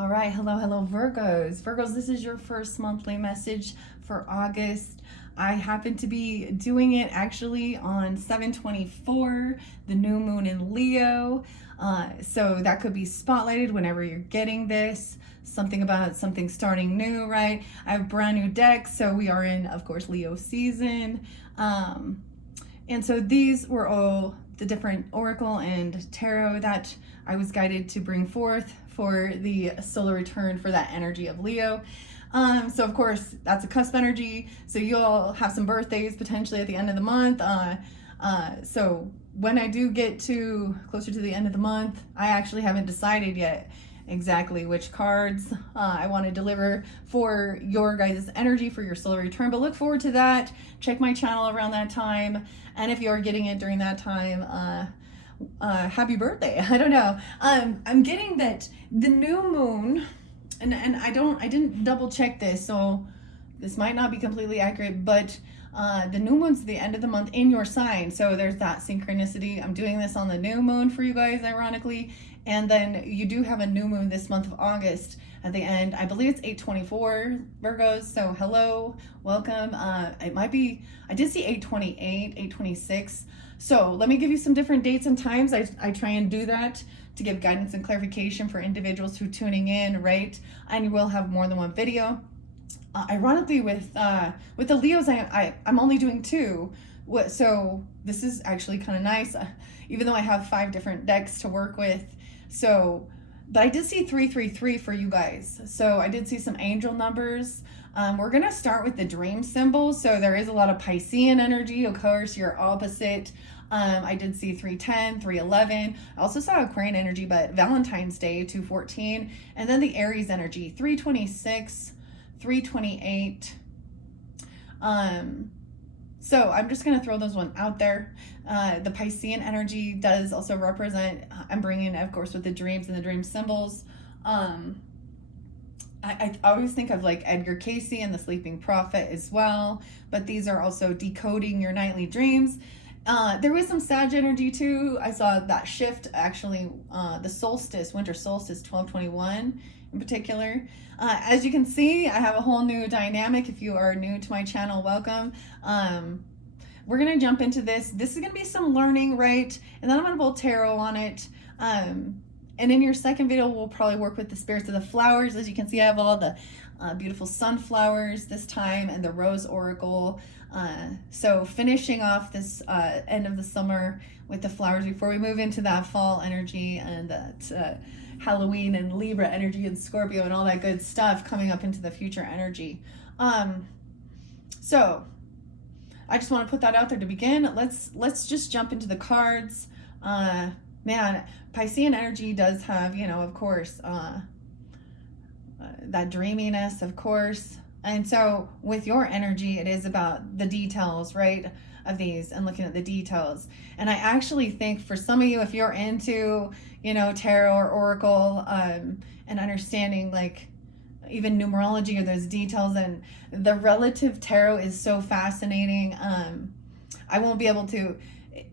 All right, hello, Virgos. Virgos, this is your first monthly message for August. I happen to be doing it actually on 7/24, the new moon in Leo. So that could be spotlighted whenever you're getting this. Something about something starting new, right? I have brand new decks, so we are in, of course, Leo season. And so these were all the different oracle and tarot that I was guided to bring forth for the solar return for that energy of Leo. So of course that's a cusp energy. So you'll have some birthdays potentially at the end of the month. So when I do get to closer to the end of the month, I actually haven't decided yet exactly which cards I want to deliver for your guys' energy for your solar return, but look forward to that. Check my channel around that time, and if you're getting it during that time, happy birthday. I don't know. I'm getting that the new moon, and I didn't double check this, so this might not be completely accurate, but the new moon's the end of the month in your sign, so there's that synchronicity. I'm doing this on the new moon for you guys, ironically, and then you do have a new moon this month of August at the end. I believe it's 8/24 Virgos, so hello, welcome. It might be, I did see 8/28, 8/26. So let me give you some different dates and times. I try and do that to give guidance and clarification for individuals who are tuning in, right? And you will have more than one video. Ironically, with the Leos, I'm only doing two. So this is actually kind of nice, even though I have 5 different decks to work with. So, but I did see 333 for you guys. So I did see some angel numbers. We're gonna start with the dream symbols. So there is a lot of Piscean energy, of course, your opposite. I did see 310, 311. I also saw Aquarian energy, but Valentine's Day, 214. And then the Aries energy, 326, 328. So I'm just going to throw those one out there. The Piscean energy does also represent, I'm bringing, of course, with the dreams and the dream symbols. I always think of like Edgar Cayce and the Sleeping Prophet as well, but these are also decoding your nightly dreams. There was some Sag energy too. I saw that shift actually, the solstice, winter solstice, 12/21 in particular. As you can see, I have a whole new dynamic. If you are new to my channel, welcome. We're gonna jump into this. This is gonna be some learning, right? And then I'm gonna pull tarot on it. And in your second video, we'll probably work with the spirits of the flowers. As you can see, I have all the beautiful sunflowers this time and the rose oracle. So finishing off this end of the summer with the flowers before we move into that fall energy and that Halloween and Libra energy and Scorpio and all that good stuff coming up into the future energy. So I just want to put that out there to begin. Let's just jump into the cards. Man, Piscean energy does have, you know, of course, that dreaminess, of course. And so with your energy, it is about the details, right, of these and looking at the details. And I actually think for some of you, if you're into, you know, tarot or oracle, and understanding like even numerology or those details, and the relative tarot is so fascinating. I won't be able to,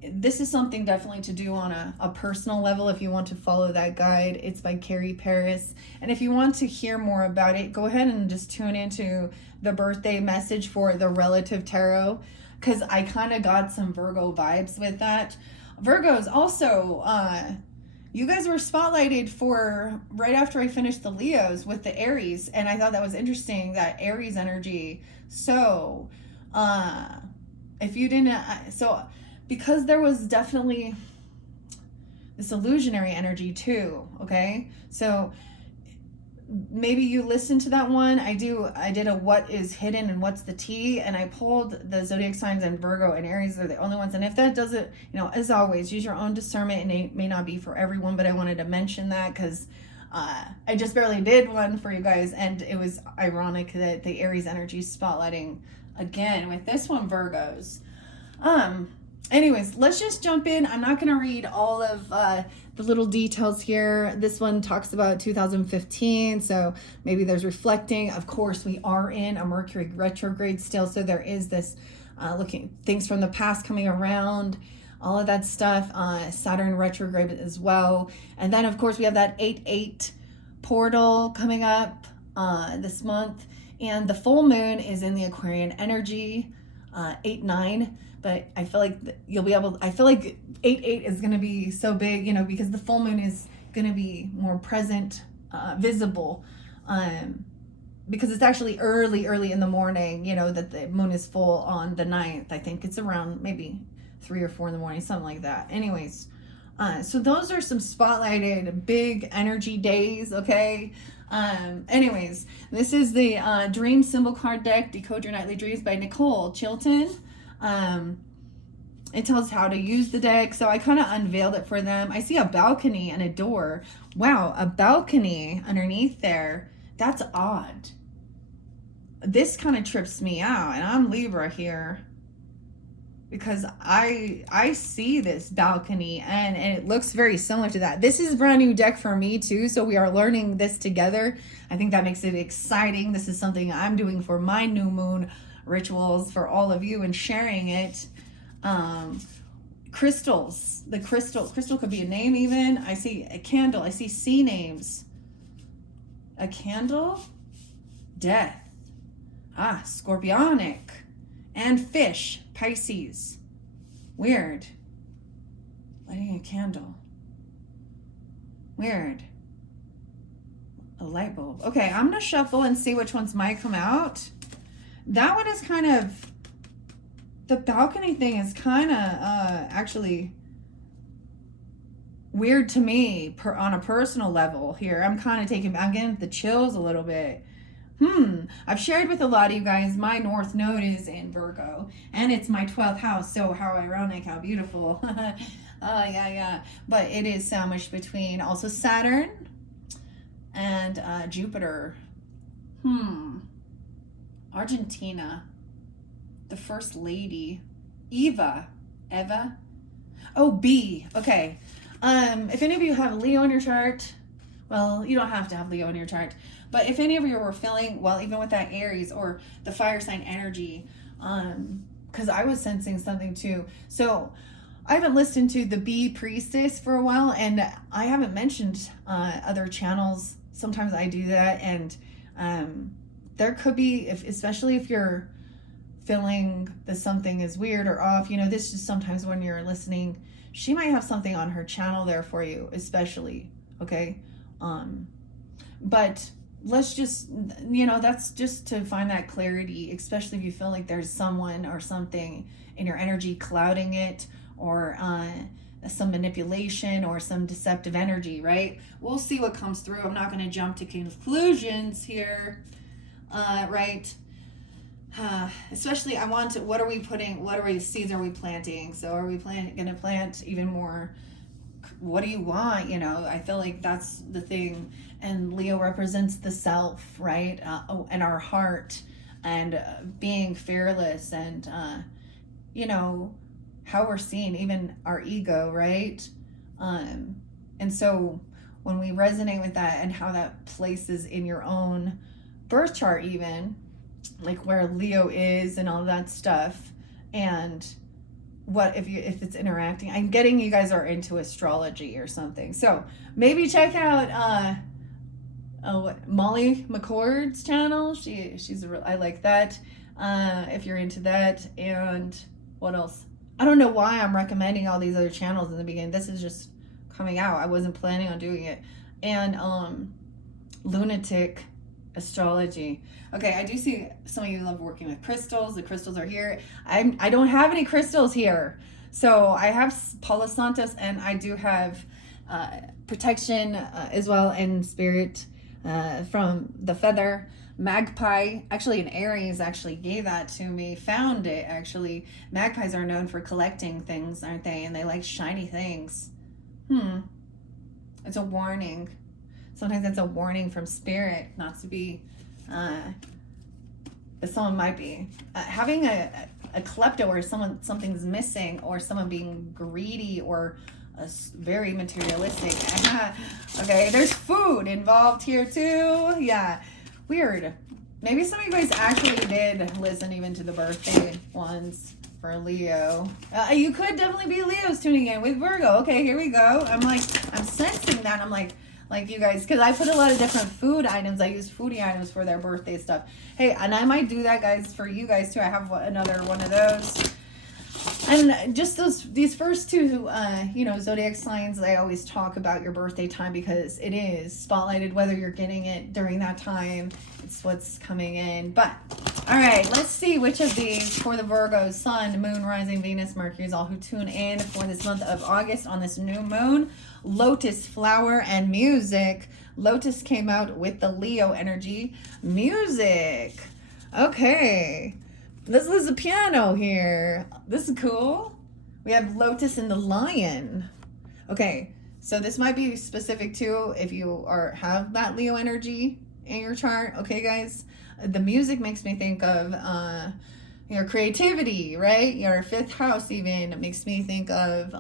this is something definitely to do on a personal level if you want to follow that guide. It's by Carrie Paris. And if you want to hear more about it, go ahead and just tune into the birthday message for the relative tarot, because I kind of got some Virgo vibes with that. Virgos also, you guys were spotlighted for right after I finished the Leos with the Aries, and I thought that was interesting, that Aries energy. So if you didn't, because there was definitely this illusionary energy too, okay? So maybe you listened to that one. I did a what is hidden and what's the tea, and I pulled the zodiac signs, and Virgo and Aries are the only ones. And if that doesn't, you know, as always, use your own discernment, and it may not be for everyone, but I wanted to mention that because I just barely did one for you guys, and it was ironic that the Aries energy is spotlighting again with this one, Virgos. Anyways, let's just jump in. I'm not going to read all of the little details here. This one talks about 2015, so maybe there's reflecting. Of course, we are in a Mercury retrograde still, so there is this looking things from the past coming around, all of that stuff. Saturn retrograde as well. And then, of course, we have that 8/8 portal coming up this month, and the full moon is in the Aquarian energy, 8-9. But I feel like you'll be able. I feel like 8-8 is going to be so big, you know, because the full moon is going to be more present, visible, because it's actually early in the morning. You know that the moon is full on the 9th. I think it's around maybe 3 or 4 in the morning, something like that. Anyways, so those are some spotlighted big energy days. Okay. Anyways, this is the Dream Symbol Card Deck, Decode Your Nightly Dreams by Nicole Chilton. It tells how to use the deck, so I kind of unveiled it for them. I see a balcony and a door. Wow, a balcony underneath there. That's odd. This kind of trips me out, and I'm Libra here, because I see this balcony and it looks very similar to that. This is a brand new deck for me too, so we are learning this together. I think that makes it exciting. This is something I'm doing for my new moon rituals for all of you and sharing it. Crystals. The crystal could be a name even. I see a candle. I see sea names. A candle. Death. Scorpionic. And fish. Pisces. Weird. Lighting a candle. Weird. A light bulb. Okay, I'm going to shuffle and see which ones might come out. That one is kind of... The balcony thing is kind of actually weird to me on a personal level here. I'm getting the chills a little bit. I've shared with a lot of you guys, my North Node is in Virgo, and it's my 12th house, so how ironic, how beautiful. Yeah. But it is sandwiched between also Saturn and Jupiter. Argentina. The First Lady. Eva. Oh, B. Okay. If any of you have Leo in your chart, well, you don't have to have Leo in your chart, but if any of you were feeling, well, even with that Aries or the fire sign energy, because I was sensing something too. So I haven't listened to the Bee Priestess for a while, and I haven't mentioned other channels. Sometimes I do that, and there could be, especially if you're feeling that something is weird or off, you know, this is sometimes when you're listening, she might have something on her channel there for you, especially, okay? But let's just, you know, that's just to find that clarity, especially if you feel like there's someone or something in your energy clouding it, or some manipulation or some deceptive energy, right? We'll see what comes through. I'm not going to jump to conclusions here, right? Especially what seeds are we planting? So are we going to plant even more? What do you want? You know, I feel like that's the thing. And Leo represents the self, right? And our heart, and being fearless, and, you know, how we're seen, even our ego, right? And so when we resonate with that and how that places in your own birth chart, even like where Leo is and all that stuff, and if it's interacting. I'm getting you guys are into astrology or something, so maybe check out Molly McCord's channel. I like that, if you're into that. And what else? I don't know why I'm recommending all these other channels in the beginning. This is just coming out. I wasn't planning on doing it. And Lunatic Astrology. Okay, I do see some of you love working with crystals. The crystals are here. I don't have any crystals here. So I have Palo Santos, and I do have protection as well, and spirit from the feather. Magpie, actually an Aries actually gave that to me, found it actually. Magpies are known for collecting things, aren't they? And they like shiny things. It's a warning. Sometimes it's a warning from spirit not to be, but someone might be. Having a klepto, or something's missing, or someone being greedy, or very materialistic. Okay, there's food involved here too. Yeah. Weird. Maybe some of you guys actually did listen even to the birthday ones for Leo. You could definitely be Leos tuning in with Virgo. Okay, here we go. I'm sensing that. I'm like, Like you guys, because I put a lot of different food items. I use foodie items for their birthday stuff. Hey, and I might do that, guys, for you guys too. I have another one of those. And just these first two, zodiac signs, I always talk about your birthday time because it is spotlighted, whether you're getting it during that time. It's what's coming in. But, all right, let's see which of these for the Virgo, Sun, Moon, Rising, Venus, Mercury is all who tune in for this month of August on this new moon. Lotus, flower, and music. Lotus came out with the Leo energy. Music. Okay. This is a piano here. This is cool. We have Lotus and the Lion. Okay, so this might be specific too if you have that Leo energy in your chart. Okay, guys. The music makes me think of your creativity, right? Your fifth house even. It makes me think of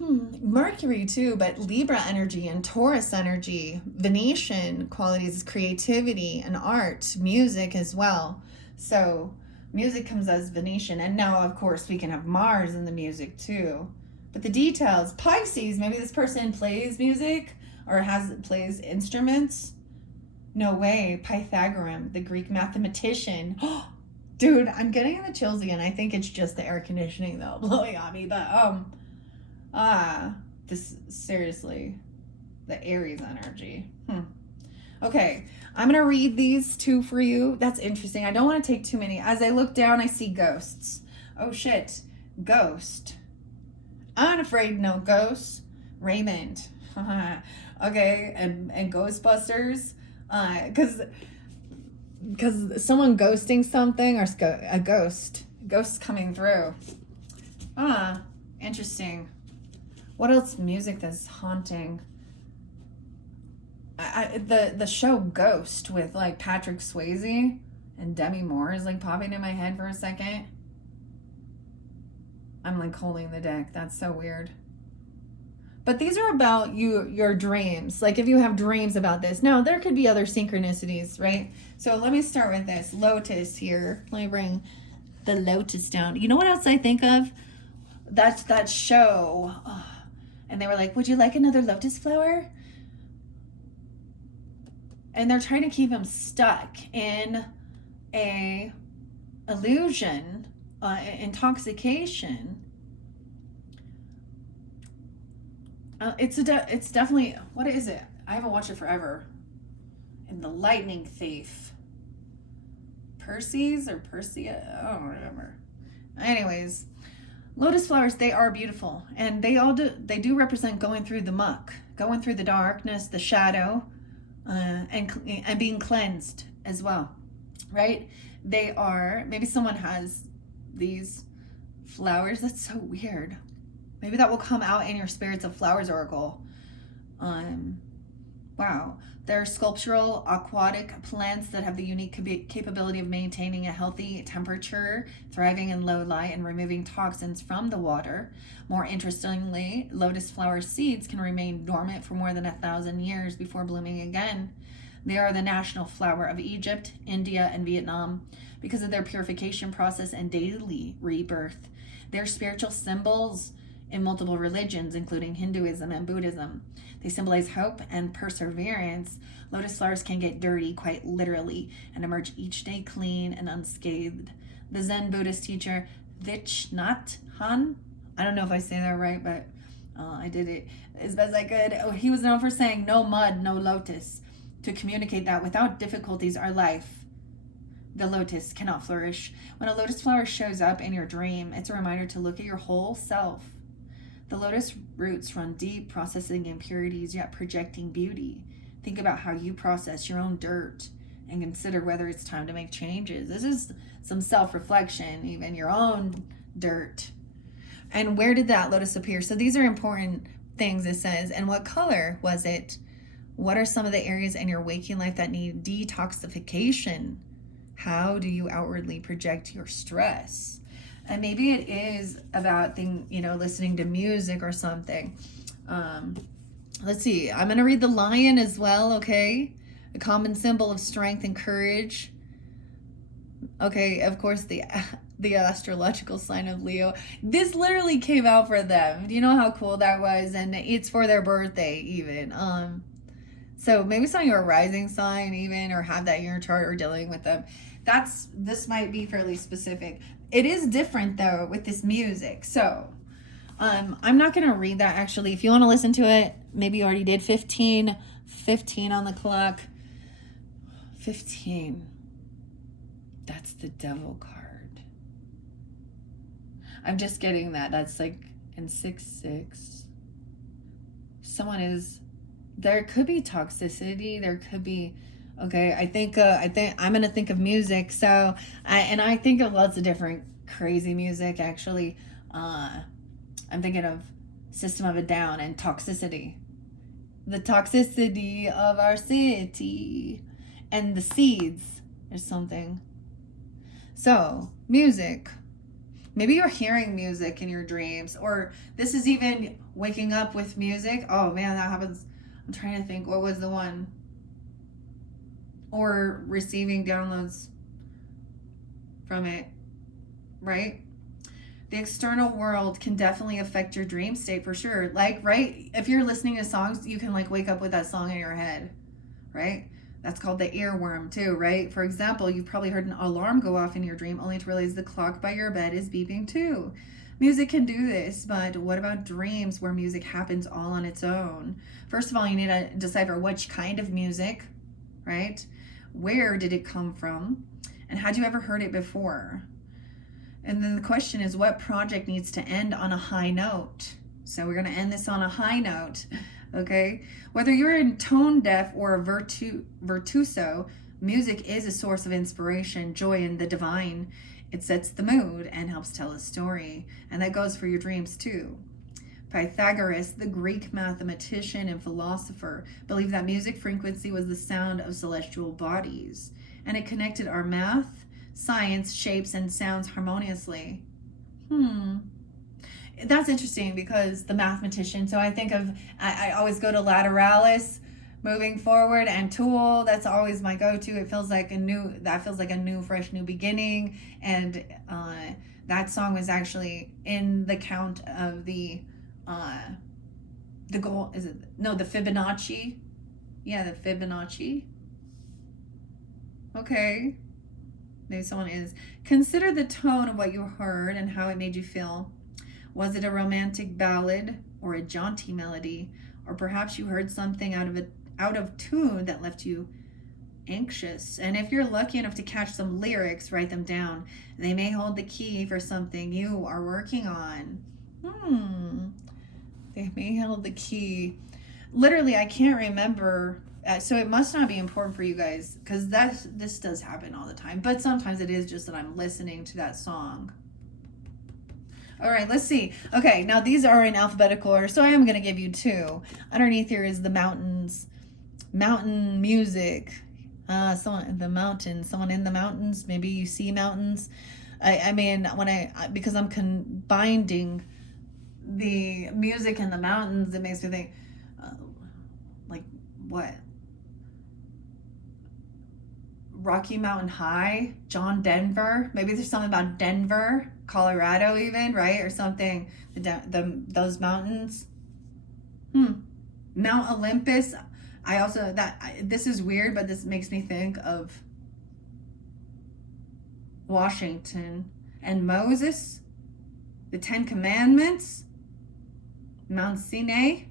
Mercury too, but Libra energy and Taurus energy, Venetian qualities, creativity and art, music as well. So music comes as Venetian, and now of course we can have Mars in the music too. But the details, Pisces, maybe this person plays music or plays instruments. No way. Pythagorean, the Greek mathematician. Dude, I'm getting the chills again. I think it's just the air conditioning though blowing on me, but this seriously, the Aries energy. Okay, I'm gonna read these two for you. That's interesting. I don't want to take too many. As I look down, I see ghosts. Oh shit, ghost. I'm afraid no ghosts. Raymond. Okay, and Ghostbusters. Because someone ghosting something or a ghost coming through. Interesting. What else? Music that's haunting. The show Ghost with like Patrick Swayze and Demi Moore is like popping in my head for a second. I'm like holding the deck. That's so weird. But these are about your dreams. Like if you have dreams about this. Now there could be other synchronicities, right? So let me start with this. Lotus here. Let me bring the Lotus down. You know what else I think of? That's that show. And they were like, would you like another lotus flower? And they're trying to keep him stuck in a illusion, intoxication. It's definitely, what is it? I haven't watched it forever. And the Lightning Thief. Percy? I don't remember. Anyways, lotus flowers, they are beautiful, and they do represent going through the muck, going through the darkness, the shadow, and being cleansed as well, right? They are, maybe someone has these flowers. That's so weird. Maybe that will come out in your Spirits of Flowers oracle. Wow. They're sculptural aquatic plants that have the unique capability of maintaining a healthy temperature, thriving in low light, and removing toxins from the water. More interestingly, lotus flower seeds can remain dormant for more than 1,000 years before blooming again. They are the national flower of Egypt, India, and Vietnam because of their purification process and daily rebirth. They're spiritual symbols in multiple religions, including Hinduism and Buddhism. They symbolize hope and perseverance. Lotus flowers can get dirty, quite literally, and emerge each day clean and unscathed. The Zen Buddhist teacher Thich Nhat Hanh, I don't know if I say that right, but I did it as best I could. He was known for saying, no mud, no lotus, to communicate that without difficulties our life, the lotus, cannot flourish. When a lotus flower shows up in your dream, it's a reminder to look at your whole self. The lotus roots run deep, processing impurities, yet projecting beauty. Think about how you process your own dirt and consider whether it's time to make changes. This is some self-reflection, even your own dirt. And where did that lotus appear? So these are important things, it says. And what color was it? What are some of the areas in your waking life that need detoxification? How do you outwardly project your stress? And maybe it is about listening to music or something. Let's see. I'm going to read the lion as well, okay? A common symbol of strength and courage. Okay, of course the astrological sign of Leo. This literally came out for them. Do you know how cool that was? And it's for their birthday even. So maybe some of your rising sign even, or have that in your chart, or dealing with them. This might be fairly specific. It is different though with this music. So I'm not gonna read that actually. If you want to listen to it, maybe you already did. 15 on the clock. 15. That's the devil card. I'm just getting that. That's like in 6-6. There could be toxicity. There could be, okay. I think I'm gonna think of music. So I think of lots of different crazy music actually. I'm thinking of System of a Down and Toxicity. The toxicity of our city. And the seeds or something. So, music. Maybe you're hearing music in your dreams. Or this is even waking up with music. Oh man, that happens. I'm trying to think. What was the one? Or receiving downloads from it. Right? The external world can definitely affect your dream state for sure. Like, right? If you're listening to songs, you can like wake up with that song in your head. Right? That's called the earworm too, right? For example, you've probably heard an alarm go off in your dream only to realize the clock by your bed is beeping too. Music can do this, but what about dreams where music happens all on its own? First of all, you need to decipher which kind of music, right? Where did it come from? And had you ever heard it before? And then the question is, what project needs to end on a high note? So we're going to end this on a high note, okay? Whether you're in tone deaf or a virtuoso, music is a source of inspiration, joy, and the divine. It sets the mood and helps tell a story. And that goes for your dreams too. Pythagoras, the Greek mathematician and philosopher, believed that music frequency was the sound of celestial bodies, and it connected our math, science, shapes, and sounds harmoniously. That's interesting because the mathematician, so I think of, I always go to Lateralis, moving forward, and Tool. That's always my go-to. It feels like a new, fresh, new beginning. And that song was actually in the count of the goal, the Fibonacci? Yeah, the Fibonacci. Okay. Maybe someone is. Consider the tone of what you heard and how it made you feel. Was it a romantic ballad or a jaunty melody? Or perhaps you heard something out of tune that left you anxious. And if you're lucky enough to catch some lyrics, write them down. They may hold the key for something you are working on. They may hold the key. Literally, I can't remember. So it must not be important for you guys, because this does happen all the time. But sometimes it is just that I'm listening to that song. All right, let's see. Okay, now these are in alphabetical order, so I am going to give you two. Underneath here is the mountains, mountain music. Someone in the mountains. Maybe you see mountains. I mean, because I'm combining the music and the mountains, it makes me think, like what? Rocky Mountain High, John Denver. Maybe there's something about Denver, Colorado, even, right, or something. Those mountains. Mount Olympus. This is weird, but this makes me think of Washington and Moses, the Ten Commandments, Mount Sinai.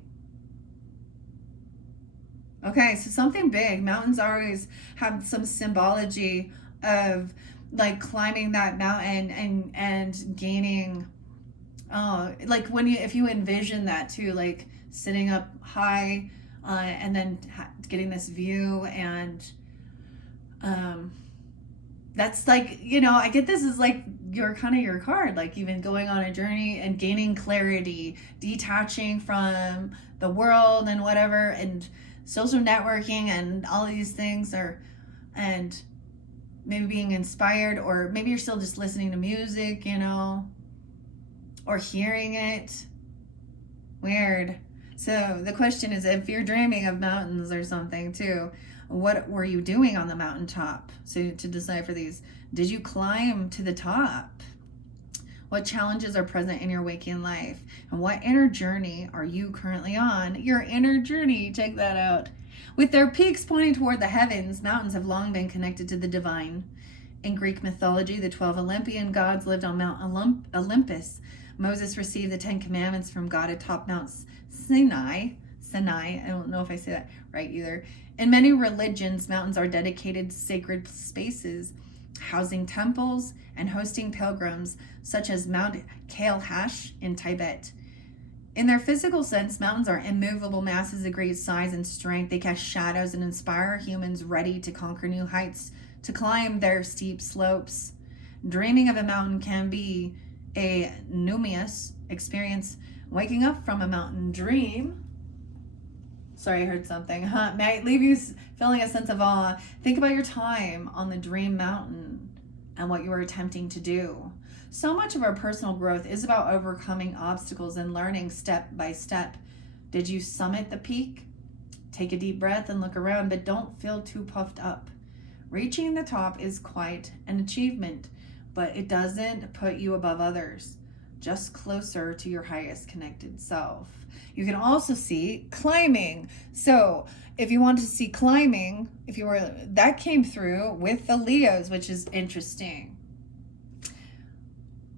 Okay, so something big. Mountains always have some symbology of like climbing that mountain and gaining, like if you envision that too, like sitting up high, and then getting this view, and that's like, I get this is like your card, like even going on a journey and gaining clarity, detaching from the world and whatever, and social networking and all of these things and maybe being inspired, or maybe you're still just listening to music, or hearing it. Weird. So the question is, if you're dreaming of mountains or something too, what were you doing on the mountaintop? So to decipher these, did you climb to the top? What challenges are present in your waking life? And what inner journey are you currently on? Your inner journey, check that out. With their peaks pointing toward the heavens, mountains have long been connected to the divine. In Greek mythology, the 12 Olympian gods lived on Mount Olympus. Moses received the 10 Commandments from God atop Mount Sinai. I don't know if I say that right either. In many religions, mountains are dedicated sacred spaces, housing temples and hosting pilgrims, such as Mount Kailash in Tibet. In their physical sense, mountains are immovable masses of great size and strength. They cast shadows and inspire humans ready to conquer new heights, to climb their steep slopes. Dreaming of a mountain can be a numinous experience. Waking up from a mountain dream, sorry, I heard something, might leave you feeling a sense of awe. Think about your time on the dream mountain and what you were attempting to do. So much of our personal growth is about overcoming obstacles and learning step by step. Did you summit the peak? Take a deep breath and look around, but don't feel too puffed up. Reaching the top is quite an achievement, but it doesn't put you above others, just closer to your highest connected self. You can also see climbing. So if you want to see climbing, that came through with the Leos, which is interesting.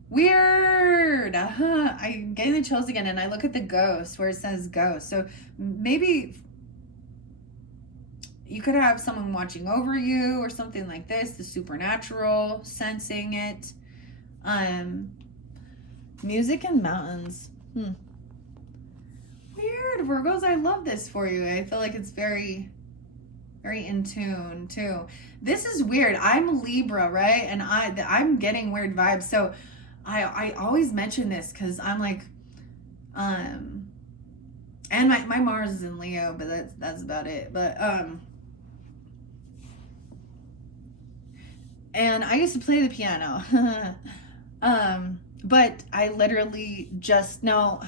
Weird. I'm getting the chills again, and I look at the ghost where it says ghost. So maybe you could have someone watching over you or something like this, the supernatural, sensing it. Music and mountains. Weird, Virgos. I love this for you. I feel like it's very, very in tune too. This is weird. I'm Libra, right? And I'm getting weird vibes. So I always mention this because I'm like, and my Mars is in Leo, but that's about it. But and I used to play the piano. But I literally just know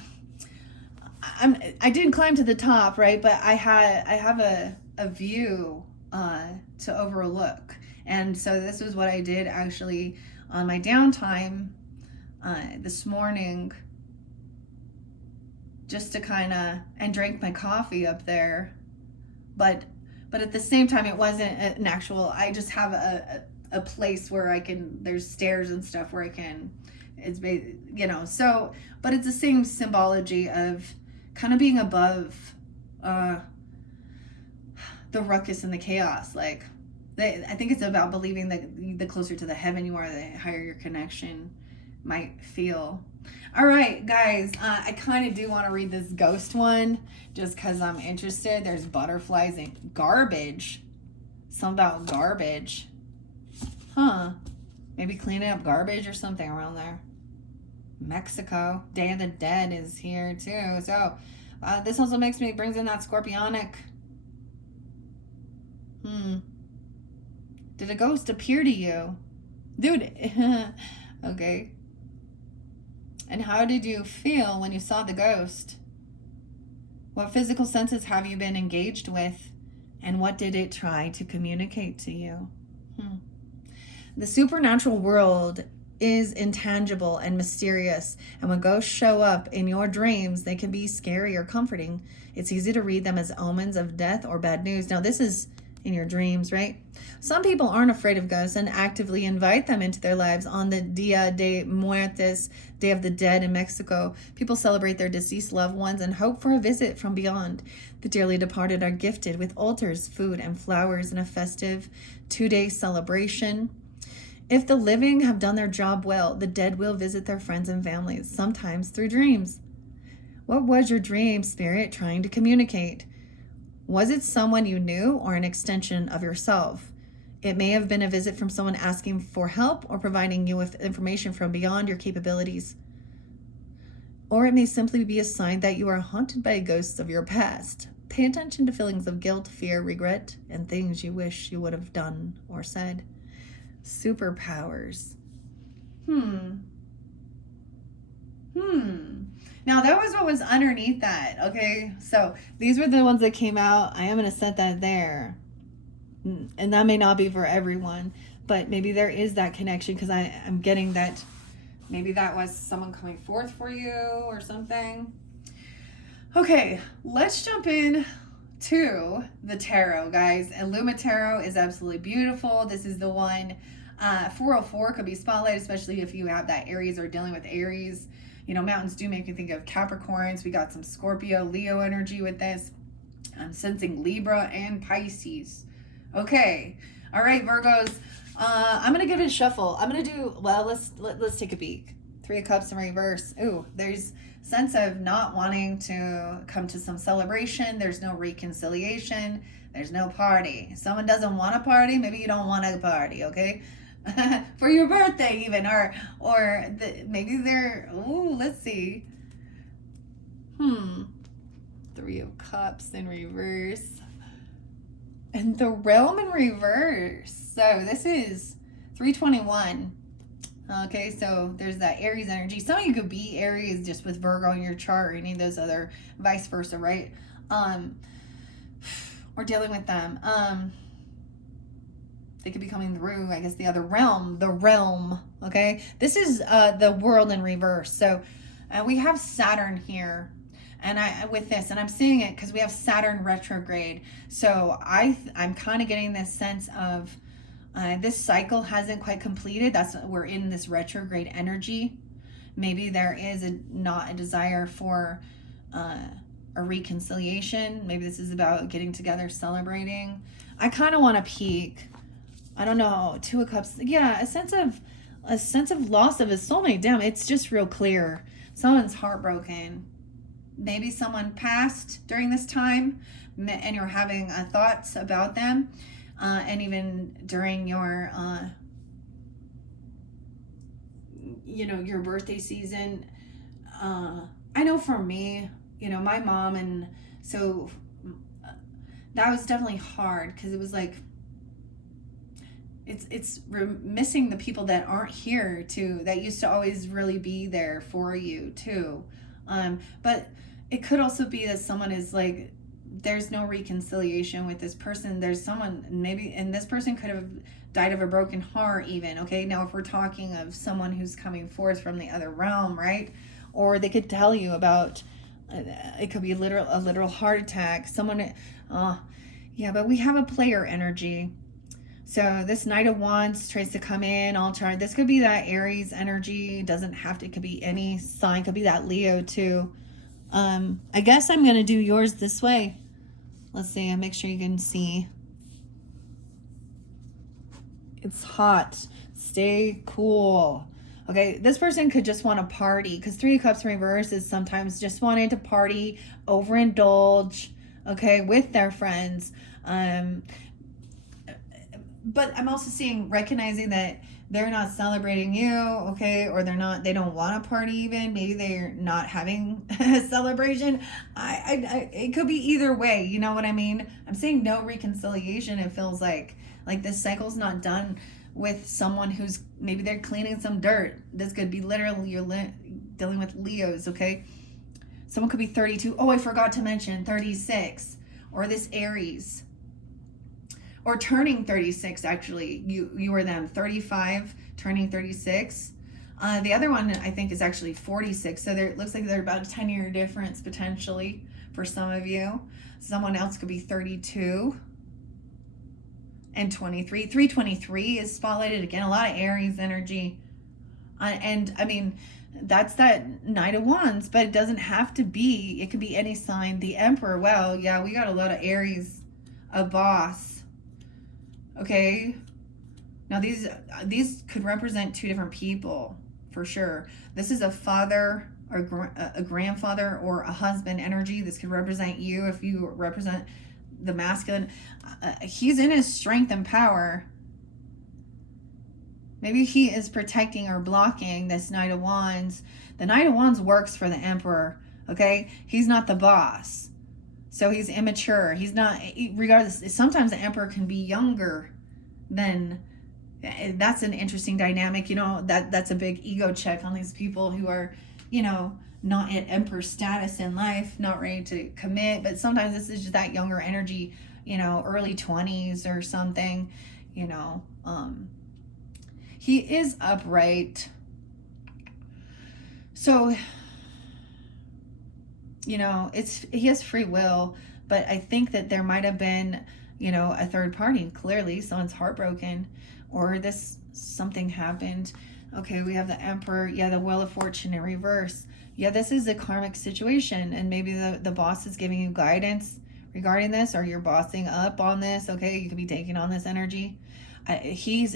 I didn't climb to the top, right? But I have a view to overlook. And so this was what I did actually on my downtime this morning, just to and drank my coffee up there. But at the same time, it wasn't an actual, I just have a place where there's stairs and stuff where it's, so, but it's the same symbology of kind of being above the ruckus and the chaos. Like, I think it's about believing that the closer to the heaven you are, the higher your connection might feel. All right, guys, I kind of do want to read this ghost one just because I'm interested. There's butterflies and garbage. Something about garbage. Maybe cleaning up garbage or something around there. Mexico. Day of the Dead is here too. So this also brings in that scorpionic. Did a ghost appear to you? Dude. Okay. And how did you feel when you saw the ghost? What physical senses have you been engaged with? And what did it try to communicate to you? The supernatural world is intangible and mysterious, and when ghosts show up in your dreams, they can be scary or comforting. It's easy to read them as omens of death or bad news. Now, this is in your dreams, right? Some people aren't afraid of ghosts and actively invite them into their lives. On the Dia de Muertos, Day of the Dead in Mexico, people celebrate their deceased loved ones and hope for a visit from beyond. The dearly departed are gifted with altars, food, and flowers in a festive 2-day celebration. If the living have done their job well, the dead will visit their friends and families, sometimes through dreams. What was your dream spirit trying to communicate? Was it someone you knew or an extension of yourself? It may have been a visit from someone asking for help or providing you with information from beyond your capabilities. Or it may simply be a sign that you are haunted by ghosts of your past. Pay attention to feelings of guilt, fear, regret, and things you wish you would have done or said. Superpowers. Now that was what was underneath that, okay? So these were the ones that came out. I am going to set that there. And that may not be for everyone, but maybe there is that connection because I'm getting that maybe that was someone coming forth for you or something. Okay, let's jump in to the tarot, guys. Iluma Tarot is absolutely beautiful. This is the one 404 could be spotlight, especially if you have that Aries or dealing with Aries. You know, mountains do make me think of Capricorns. We got some Scorpio, Leo energy with this. I'm sensing Libra and Pisces. Okay. All right, Virgos. I'm going to give it a shuffle. I'm going to do, well, let's take a peek. 3 of Cups in reverse. Ooh, there's sense of not wanting to come to some celebration. There's no reconciliation. There's no party. Someone doesn't want a party. Maybe you don't want a party, okay? For your birthday even, maybe they're, ooh, let's see. 3 of Cups in reverse. And the Realm in reverse. So this is 321. Okay, so there's that Aries energy. Some of you could be Aries just with Virgo in your chart or any of those other, vice versa, right? Or dealing with them. They could be coming through, I guess, the other realm, okay? This is the world in reverse. So we have Saturn here. And I'm seeing it because we have Saturn retrograde. So I'm kind of getting this sense of this cycle hasn't quite completed. We're in this retrograde energy. Maybe there is not a desire for a reconciliation. Maybe this is about getting together, celebrating. I kind of want to peek. I don't know. 2 of Cups. Yeah, a sense of loss of a soulmate. Damn, it's just real clear. Someone's heartbroken. Maybe someone passed during this time and you're having thoughts about them. And even during your, your birthday season. I know for me, my mom, and so that was definitely hard because it was like, we're missing the people that aren't here too, that used to always really be there for you too. But it could also be that someone is like, there's no reconciliation with this person. There's someone maybe, and this person could have died of a broken heart even. Okay. Now, if we're talking of someone who's coming forth from the other realm, right? Or they could tell you about, it could be a literal heart attack. Someone, yeah, but we have a player energy. So this Knight of Wands tries to come in. This could be that Aries energy. Doesn't have to, it could be any sign. Could be that Leo too. I guess I'm going to do yours this way. Let's see. Make sure you can see. It's hot. Stay cool. Okay. This person could just want to party because 3 of Cups in reverse is sometimes just wanting to party, overindulge, okay, with their friends. But I'm also recognizing that they're not celebrating you, okay, or they don't want to party even. Maybe they're not having a celebration. It could be either way, you know what I mean? I'm saying no reconciliation. It feels like this cycle's not done with someone who's, maybe they're cleaning some dirt. This could be literally you're dealing with Leos, okay? Someone could be 32. Oh, I forgot to mention 36, or this Aries. Or turning 36, actually. You or them. 35, turning 36. The other one, I think, is actually 46. So it looks like they're about a 10-year difference, potentially, for some of you. Someone else could be 32 and 23. 323 is spotlighted. Again, a lot of Aries energy. And, I mean, that's that Knight of Wands. But it doesn't have to be. It could be any sign. The Emperor. Well, yeah, we got a lot of Aries. A boss. Okay, now these could represent 2 different people for sure. This is a father or a grandfather or a husband energy. This could represent you if you represent the masculine. He's in his strength and power. Maybe he is protecting or blocking this Knight of Wands. The Knight of Wands works for the Emperor, okay? He's not the boss. So he's immature. He's not, regardless, sometimes the Emperor can be younger than, that's an interesting dynamic. That's a big ego check on these people who are you know, not at emperor status in life, not ready to commit, but sometimes this is just that younger energy, you know, early 20s or something, you know. He is upright. So, you know, he has free will, but I think that there might have been, you know, a third party. Clearly, someone's heartbroken, or this something happened. Okay, we have the Emperor. Yeah, the Wheel of Fortune in reverse. Yeah, this is a karmic situation, and maybe the boss is giving you guidance regarding this, or you're bossing up on this. Okay, you could be taking on this energy. He's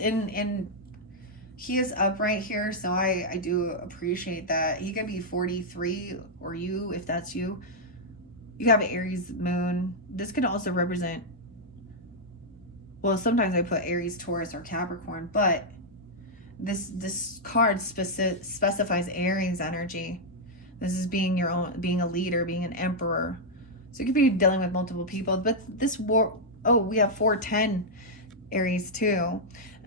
he is upright here, so I do appreciate that. He could be 43, or you, if that's you. You have an Aries moon. This could also represent, well, sometimes I put Aries, Taurus, or Capricorn, but this card specifies Aries energy. This is being your own, being a leader, being an emperor. So you could be dealing with multiple people, but this war, oh, we have 410 Aries too.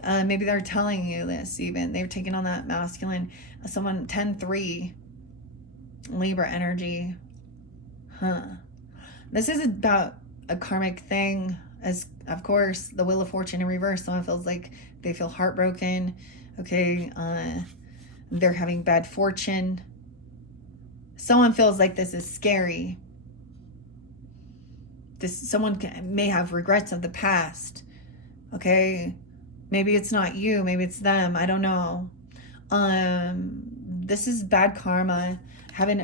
Maybe they're telling you this, even they've taken on that masculine, someone 10-3 Libra energy. This is about a karmic thing, as of course the Wheel of Fortune in reverse. Someone feels like they feel heartbroken. Okay, they're having bad fortune. Someone feels like this is scary. Someone may have regrets of the past. Okay, maybe it's not you, maybe it's them, I don't know. This is bad karma,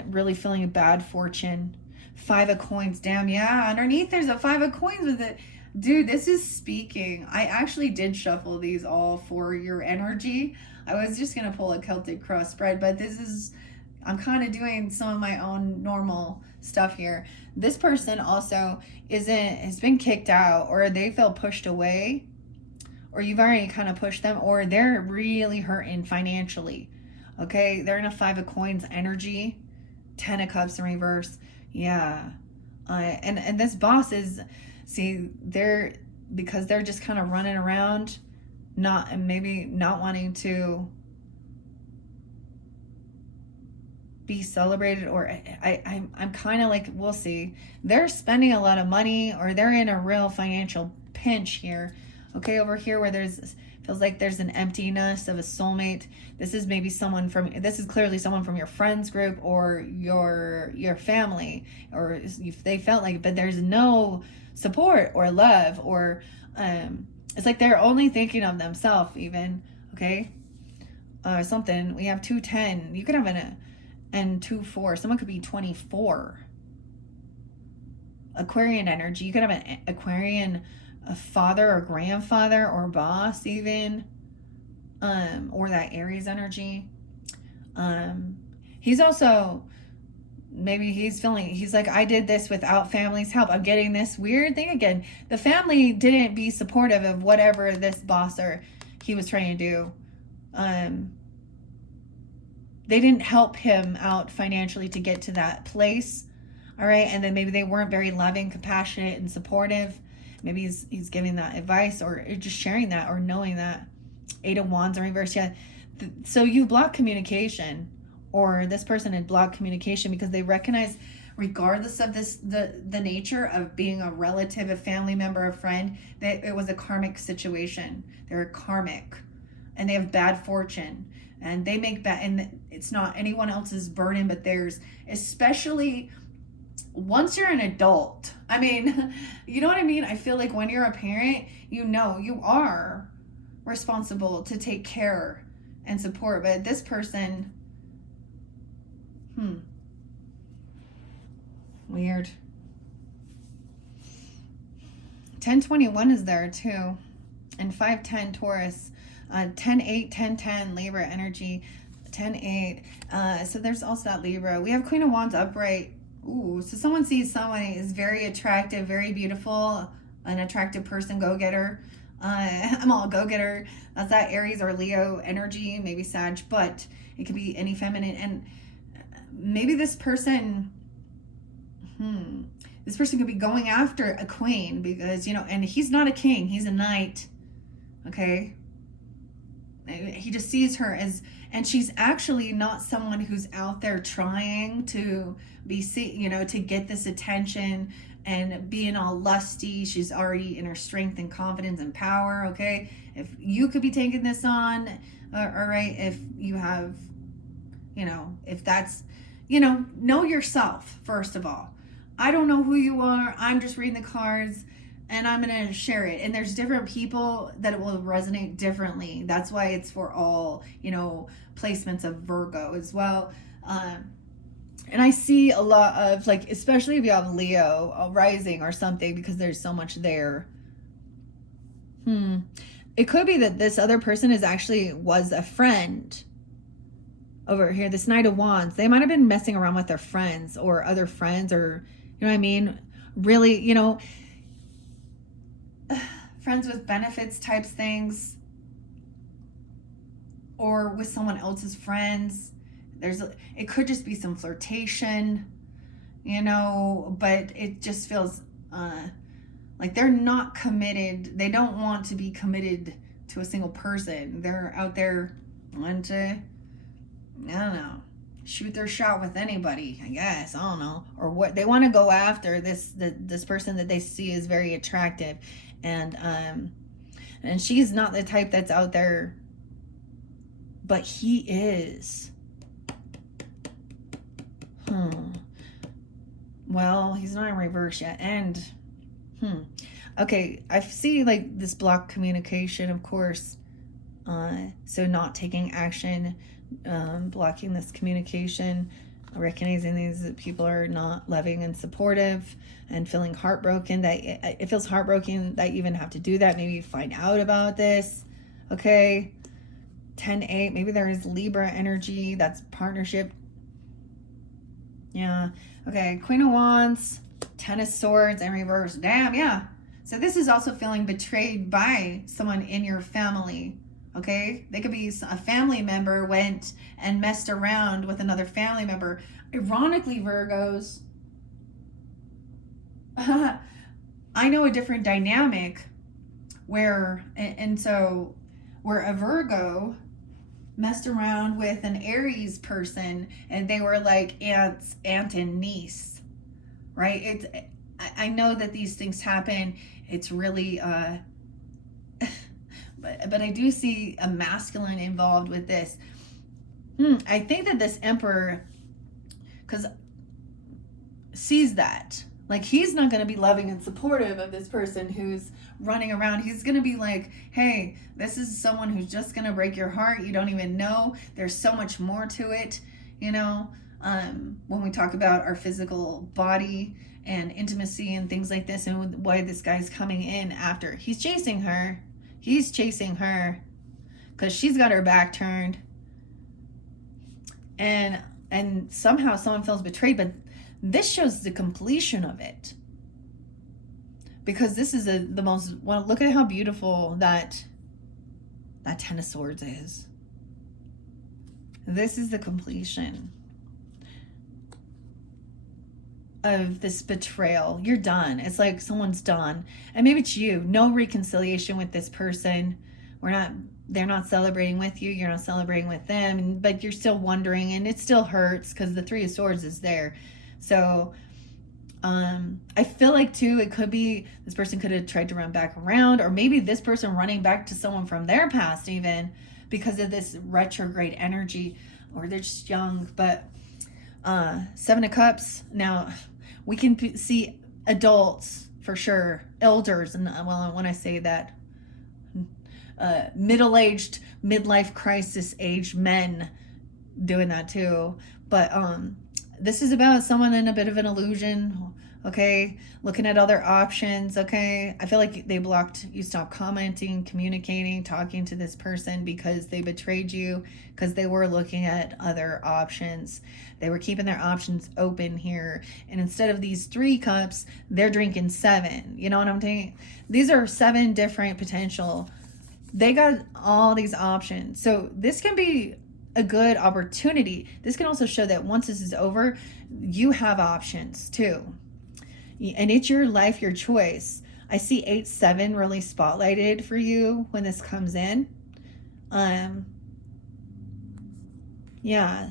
really feeling a bad fortune. 5 of coins, damn, yeah, underneath there's a 5 of coins with it. Dude, this is speaking. I actually did shuffle these all for your energy. I was just gonna pull a Celtic cross spread, but I'm kind of doing some of my own normal stuff here. This person also has been kicked out, or they feel pushed away, or you've already kind of pushed them, or they're really hurting financially. Okay, they're in a 5 of coins energy, 10 of cups in reverse. Yeah, and this boss is, see, because they're just kind of running around, maybe not wanting to be celebrated, or I'm kind of like, we'll see. They're spending a lot of money, or they're in a real financial pinch here. Okay, over here where feels like there's an emptiness of a soulmate. This is clearly someone from your friends group, or your family, or if they felt like, but there's no support or love, or it's like they're only thinking of themselves even. Okay, something. We have 210. You could have and 2-4. Someone could be 24. Aquarian energy. You could have an Aquarian, a father or grandfather or boss even, or that Aries energy. He's also, maybe he's like, I did this without family's help. I'm getting this weird thing again. The family didn't be supportive of whatever this boss or he was trying to do. They didn't help him out financially to get to that place. All right. And then maybe they weren't very loving, compassionate, and supportive. Maybe he's giving that advice, or just sharing that, or knowing that. 8 of Wands in reverse. Yeah. So you block communication, or this person had blocked communication because they recognize, regardless of the nature of being a relative, a family member, a friend, that it was a karmic situation. They're karmic, and they have bad fortune, and they make bad, and it's not anyone else's burden but theirs, especially once you're an adult. I mean, you know what I mean? I feel like when you're a parent, you are responsible to take care and support. But this person, weird. 1021 is there too. And 510 Taurus. 10-8, 10-10 Libra energy. 10-8. So there's also that Libra. We have Queen of Wands upright. Ooh, so someone sees someone is very attractive, very beautiful, an attractive person, go-getter. I'm all go-getter. That's that Aries or Leo energy, maybe Sag, but it could be any feminine. And maybe this person could be going after a queen because, and he's not a king, he's a knight. Okay. he just sees her as, and she's actually not someone who's out there trying to be to get this attention and being all lusty. She's already in her strength and confidence and power. Okay, if you could be taking this on, all right, if you have, if that's, know yourself first of all. I don't know who you are. I'm just reading the cards and I'm going to share it. And there's different people that it will resonate differently. That's why it's for all, placements of Virgo as well. And I see a lot of, like, especially if you have Leo, a rising or something, because there's so much there. It could be that this other person was a friend over here. This Knight of Wands. They might have been messing around with their friends or other friends, or, you know what I mean? Really, friends with benefits types things, or with someone else's friends. It could just be some flirtation, but it just feels like they're not committed. They don't want to be committed to a single person. They're out there wanting to, I don't know, shoot their shot with anybody, I guess. I don't know. Or what they want to go after this person that they see is very attractive. And she's not the type that's out there, but he is. Well, he's not in reverse yet. And okay, I see like this blocked communication, of course. So not taking action, blocking this communication, recognizing these people are not loving and supportive, and feeling heartbroken. That it feels heartbroken that you even have to do that. Maybe you find out about this. Okay, 10-8. Maybe there is Libra energy. That's partnership. Yeah. Okay. Queen of Wands, 10 of Swords in reverse. Damn. Yeah. So this is also feeling betrayed by someone in your family. Okay. They could be a family member went and messed around with another family member. Ironically, Virgos, I know a different dynamic where a Virgo messed around with an Aries person, and they were like aunt and niece, right? I know that these things happen. It's really but I do see a masculine involved with this. I think that this Emperor, because sees that, like, he's not going to be loving and supportive of this person who's running around. He's going to be like, hey, this is someone who's just going to break your heart. You don't even know. There's so much more to it, when we talk about our physical body and intimacy and things like this, and why this guy's coming in after. He's chasing her because she's got her back turned. And somehow someone feels betrayed, but this shows the completion of it. Because this is the most, well, look at how beautiful that 10 of Swords is. This is the completion of this betrayal. You're done. It's like someone's done. And maybe it's you. No reconciliation with this person. They're not celebrating with you. You're not celebrating with them. But you're still wondering, and it still hurts because the 3 of Swords is there. So I feel like too, it could be this person could have tried to run back around, or maybe this person running back to someone from their past even because of this retrograde energy, or they're just young. But 7 of Cups, now we can see adults for sure, elders, and well, when I say that, middle-aged, midlife crisis age men doing that too. But this is about someone in a bit of an illusion, okay? Looking at other options, okay? I feel like they blocked you. Stop commenting, communicating, talking to this person because they betrayed you, because they were looking at other options. They were keeping their options open here. And instead of these 3 cups, they're drinking 7. You know what I'm saying? These are 7 different potential. They got all these options. So this can be a good opportunity. This can also show that once this is over, you have options too. And it's your life, your choice. I see 8-7 really spotlighted for you when this comes in. Yeah,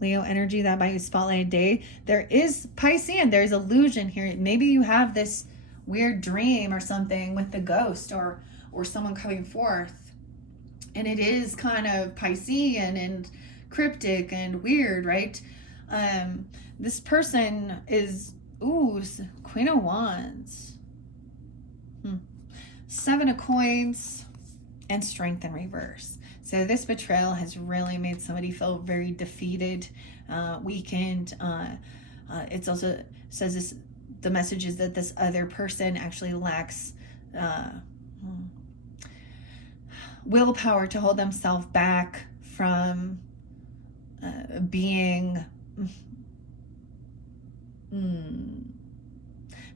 Leo energy, that might be spotlight day. There is Piscean, there's illusion here. Maybe you have this weird dream or something with the ghost or someone coming forth. And it is kind of Piscean and cryptic and weird, right? This person is, ooh, Queen of Wands. Seven of Coins and Strength in reverse. So this betrayal has really made somebody feel very defeated, weakened. It's also says this, the message is that this other person actually lacks willpower to hold themselves back from being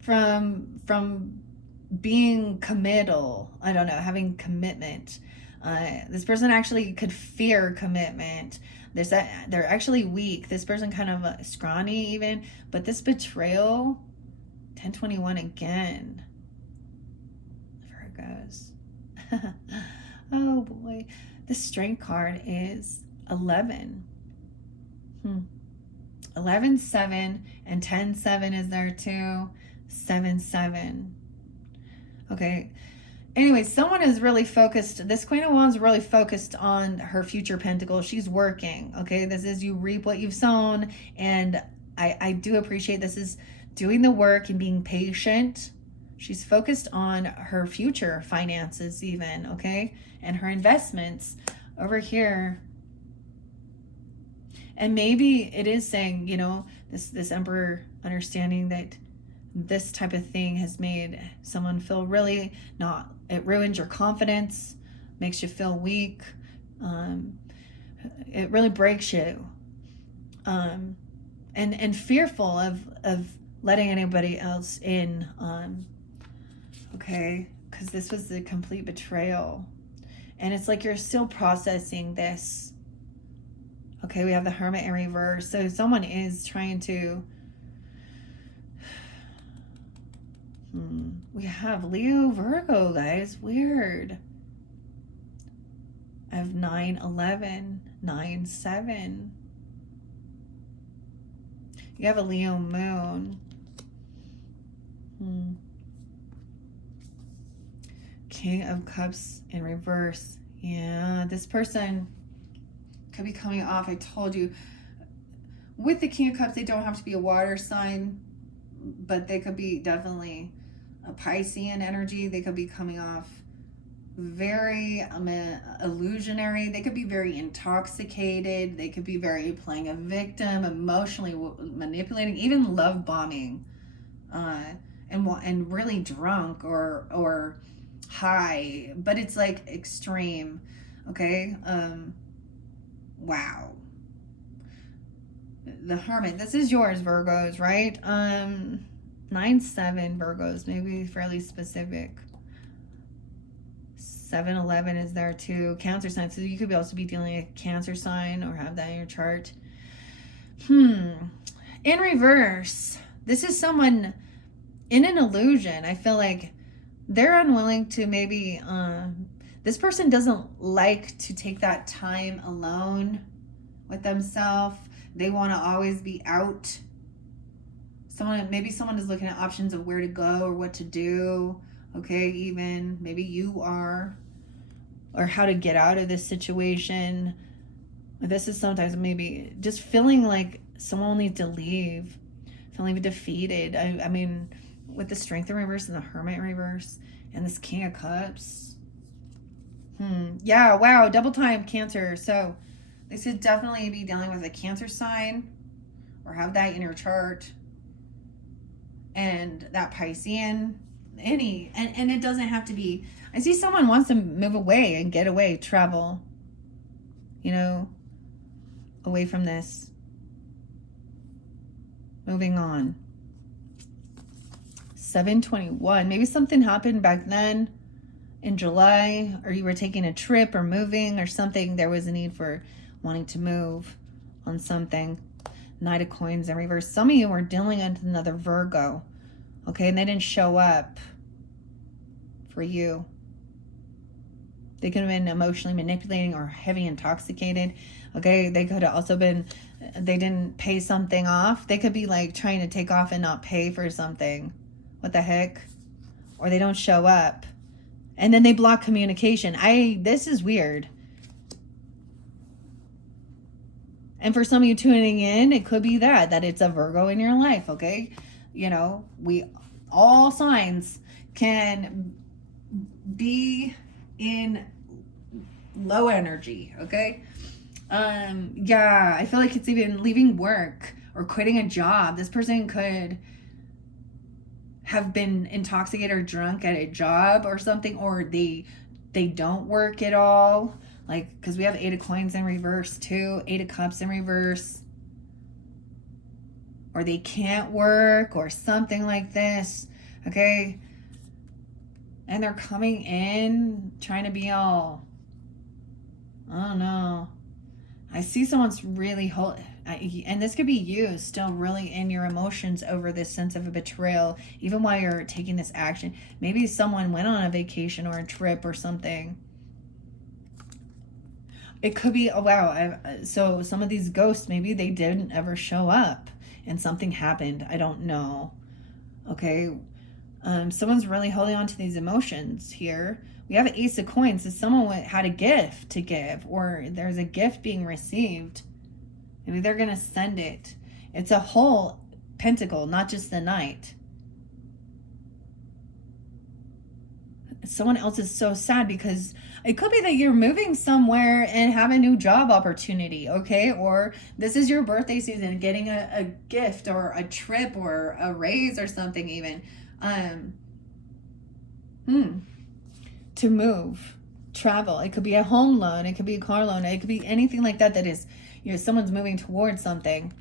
from being committal. I don't know, having commitment. This person actually could fear commitment. They're actually weak. This person kind of scrawny even, but this betrayal, 1021 again. Virgos. Oh boy. The strength card is 11. 11, 7, and 10, 7 is there too. 7, 7. Okay. Anyway, someone is really focused. This Queen of Wands is really focused on her future pentacle. She's working. Okay. This is you reap what you've sown. And I do appreciate this is doing the work and being patient. She's focused on her future finances even. Okay. And her investments over here. And maybe it is saying, you know, this Emperor understanding that this type of thing has made someone feel really not, it ruins your confidence, makes you feel weak. It really breaks you. And fearful of letting anybody else in. Okay, because this was the complete betrayal. And it's like you're still processing this. Okay, we have the Hermit in reverse. So someone is trying to... We have Leo, Virgo, guys. Weird. I have 9, 11, 9, 7. You have a Leo moon. King of Cups in reverse. Yeah, this person could be coming off. I told you, with the King of Cups, they don't have to be a water sign, but they could be definitely a Piscean energy. They could be coming off very illusionary. They could be very intoxicated. They could be very playing a victim, emotionally manipulating, even love bombing, and really drunk or high. But it's like extreme. Okay. Wow. The Hermit. This is yours, Virgos, right? 9, 7 Virgos, maybe fairly specific. 7, 11 is there too. Cancer sign. So you could also be dealing with a Cancer sign or have that in your chart. In reverse, this is someone in an illusion. I feel like they're unwilling to maybe, this person doesn't like to take that time alone with themselves. They want to always be out. Maybe someone is looking at options of where to go or what to do. Okay, even maybe you are, or how to get out of this situation. This is sometimes maybe just feeling like someone needs to leave, feeling defeated. I mean, with the Strength in reverse and the Hermit in reverse and this King of Cups. Yeah, wow, double time Cancer. So this could definitely be dealing with a Cancer sign or have that in your chart. And that Piscean, and it doesn't have to be, I see someone wants to move away and get away, travel, you know, away from this, moving on. 7/21, maybe something happened back then in July, or you were taking a trip or moving or something. There was a need for wanting to move on something. Knight of Coins in reverse. Some of you were dealing with another Virgo, okay, and they didn't show up for you. They could have been emotionally manipulating or heavy intoxicated. Okay, they could have also been, they didn't pay something off. They could be like trying to take off and not pay for something. What the heck? Or they don't show up. And then they block communication. This is weird. And for some of you tuning in, it could be that it's a Virgo in your life, okay? You know, all signs can be in low energy, okay? Yeah, I feel like it's even leaving work or quitting a job. This person could have been intoxicated or drunk at a job or something, or they don't work at all. Like, because we have 8 of coins in reverse too, 8 of cups in reverse. Or they can't work or something like this, okay? And they're coming in trying to be all, I don't know. I see someone's really and this could be you still really in your emotions over this sense of a betrayal, even while you're taking this action. Maybe someone went on a vacation or a trip or something. It could be, oh wow, so some of these ghosts, maybe they didn't ever show up and something happened. I don't know. Okay. Someone's really holding on to these emotions here. We have an Ace of Coins. So someone had a gift to give, or there's a gift being received. Maybe they're going to send it. It's a whole pentacle, not just the Knight. Someone else is so sad because it could be that you're moving somewhere and have a new job opportunity, okay? Or this is your birthday season, getting a gift or a trip or a raise or something even. To move, travel. It could be a home loan. It could be a car loan. It could be anything like that is, someone's moving towards something.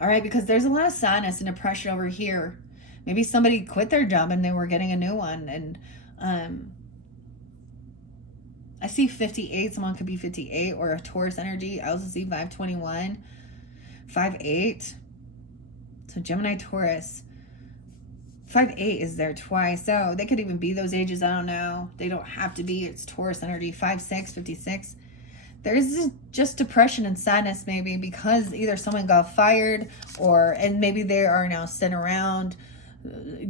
All right, because there's a lot of sadness and depression over here. Maybe somebody quit their job and they were getting a new one. And I see 58. Someone could be 58 or a Taurus energy. I also see 521, 58. So Gemini, Taurus. 5-8 is there twice. So they could even be those ages. I don't know. They don't have to be. It's Taurus energy. 5-6, 56. There's just depression and sadness maybe because either someone got fired and maybe they are now sitting around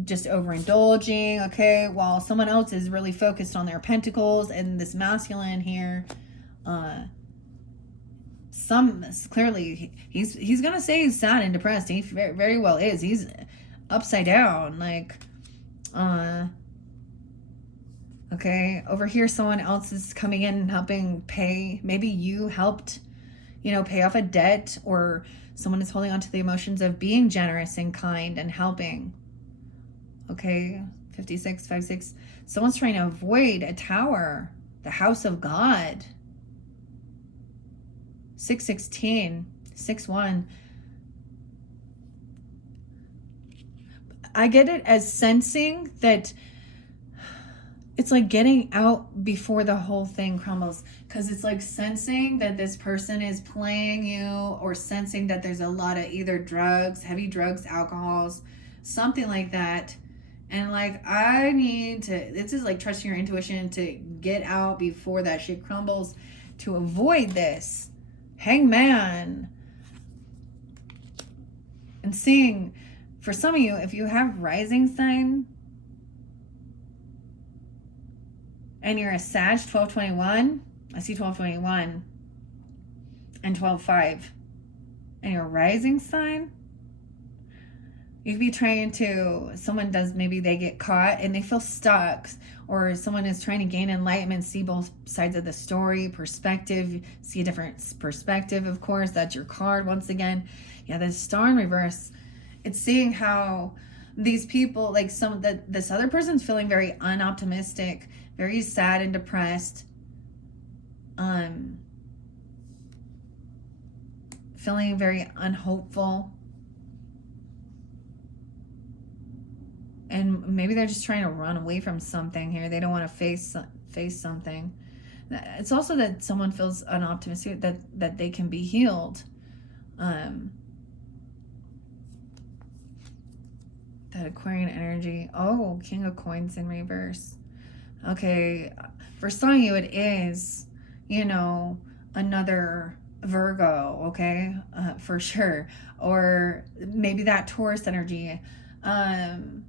just overindulging, okay, while someone else is really focused on their pentacles and this masculine here. Clearly he's gonna say he's sad and depressed. He very, very well is. He's upside down, like, okay, over here someone else is coming in and helping pay. Maybe you helped, pay off a debt, or someone is holding on to the emotions of being generous and kind and helping. Okay, 56, 56. Someone's trying to avoid a tower, the house of God. 616, 61. I get it as sensing that it's like getting out before the whole thing crumbles, because it's like sensing that this person is playing you, or sensing that there's a lot of either drugs, heavy drugs, alcohols, something like that. And like, this is like trusting your intuition to get out before that shit crumbles, to avoid this. Hangman. And seeing, for some of you, if you have rising sign and you're a Sag, 1221, I see 1221 and 12-5, and your rising sign, you could be maybe they get caught and they feel stuck, or someone is trying to gain enlightenment, see both sides of the story, perspective, see a different perspective, of course. That's your card once again. Yeah, the Star in reverse. It's seeing how these people, like this other person's feeling very unoptimistic, very sad and depressed, feeling very unhopeful. And maybe they're just trying to run away from something here. They don't want to face something. It's also that someone feels unoptimistic that they can be healed. That Aquarian energy. Oh, King of Coins in reverse. Okay, for some of you it is, you know, another Virgo, okay, for sure. Or maybe that Taurus energy. Um,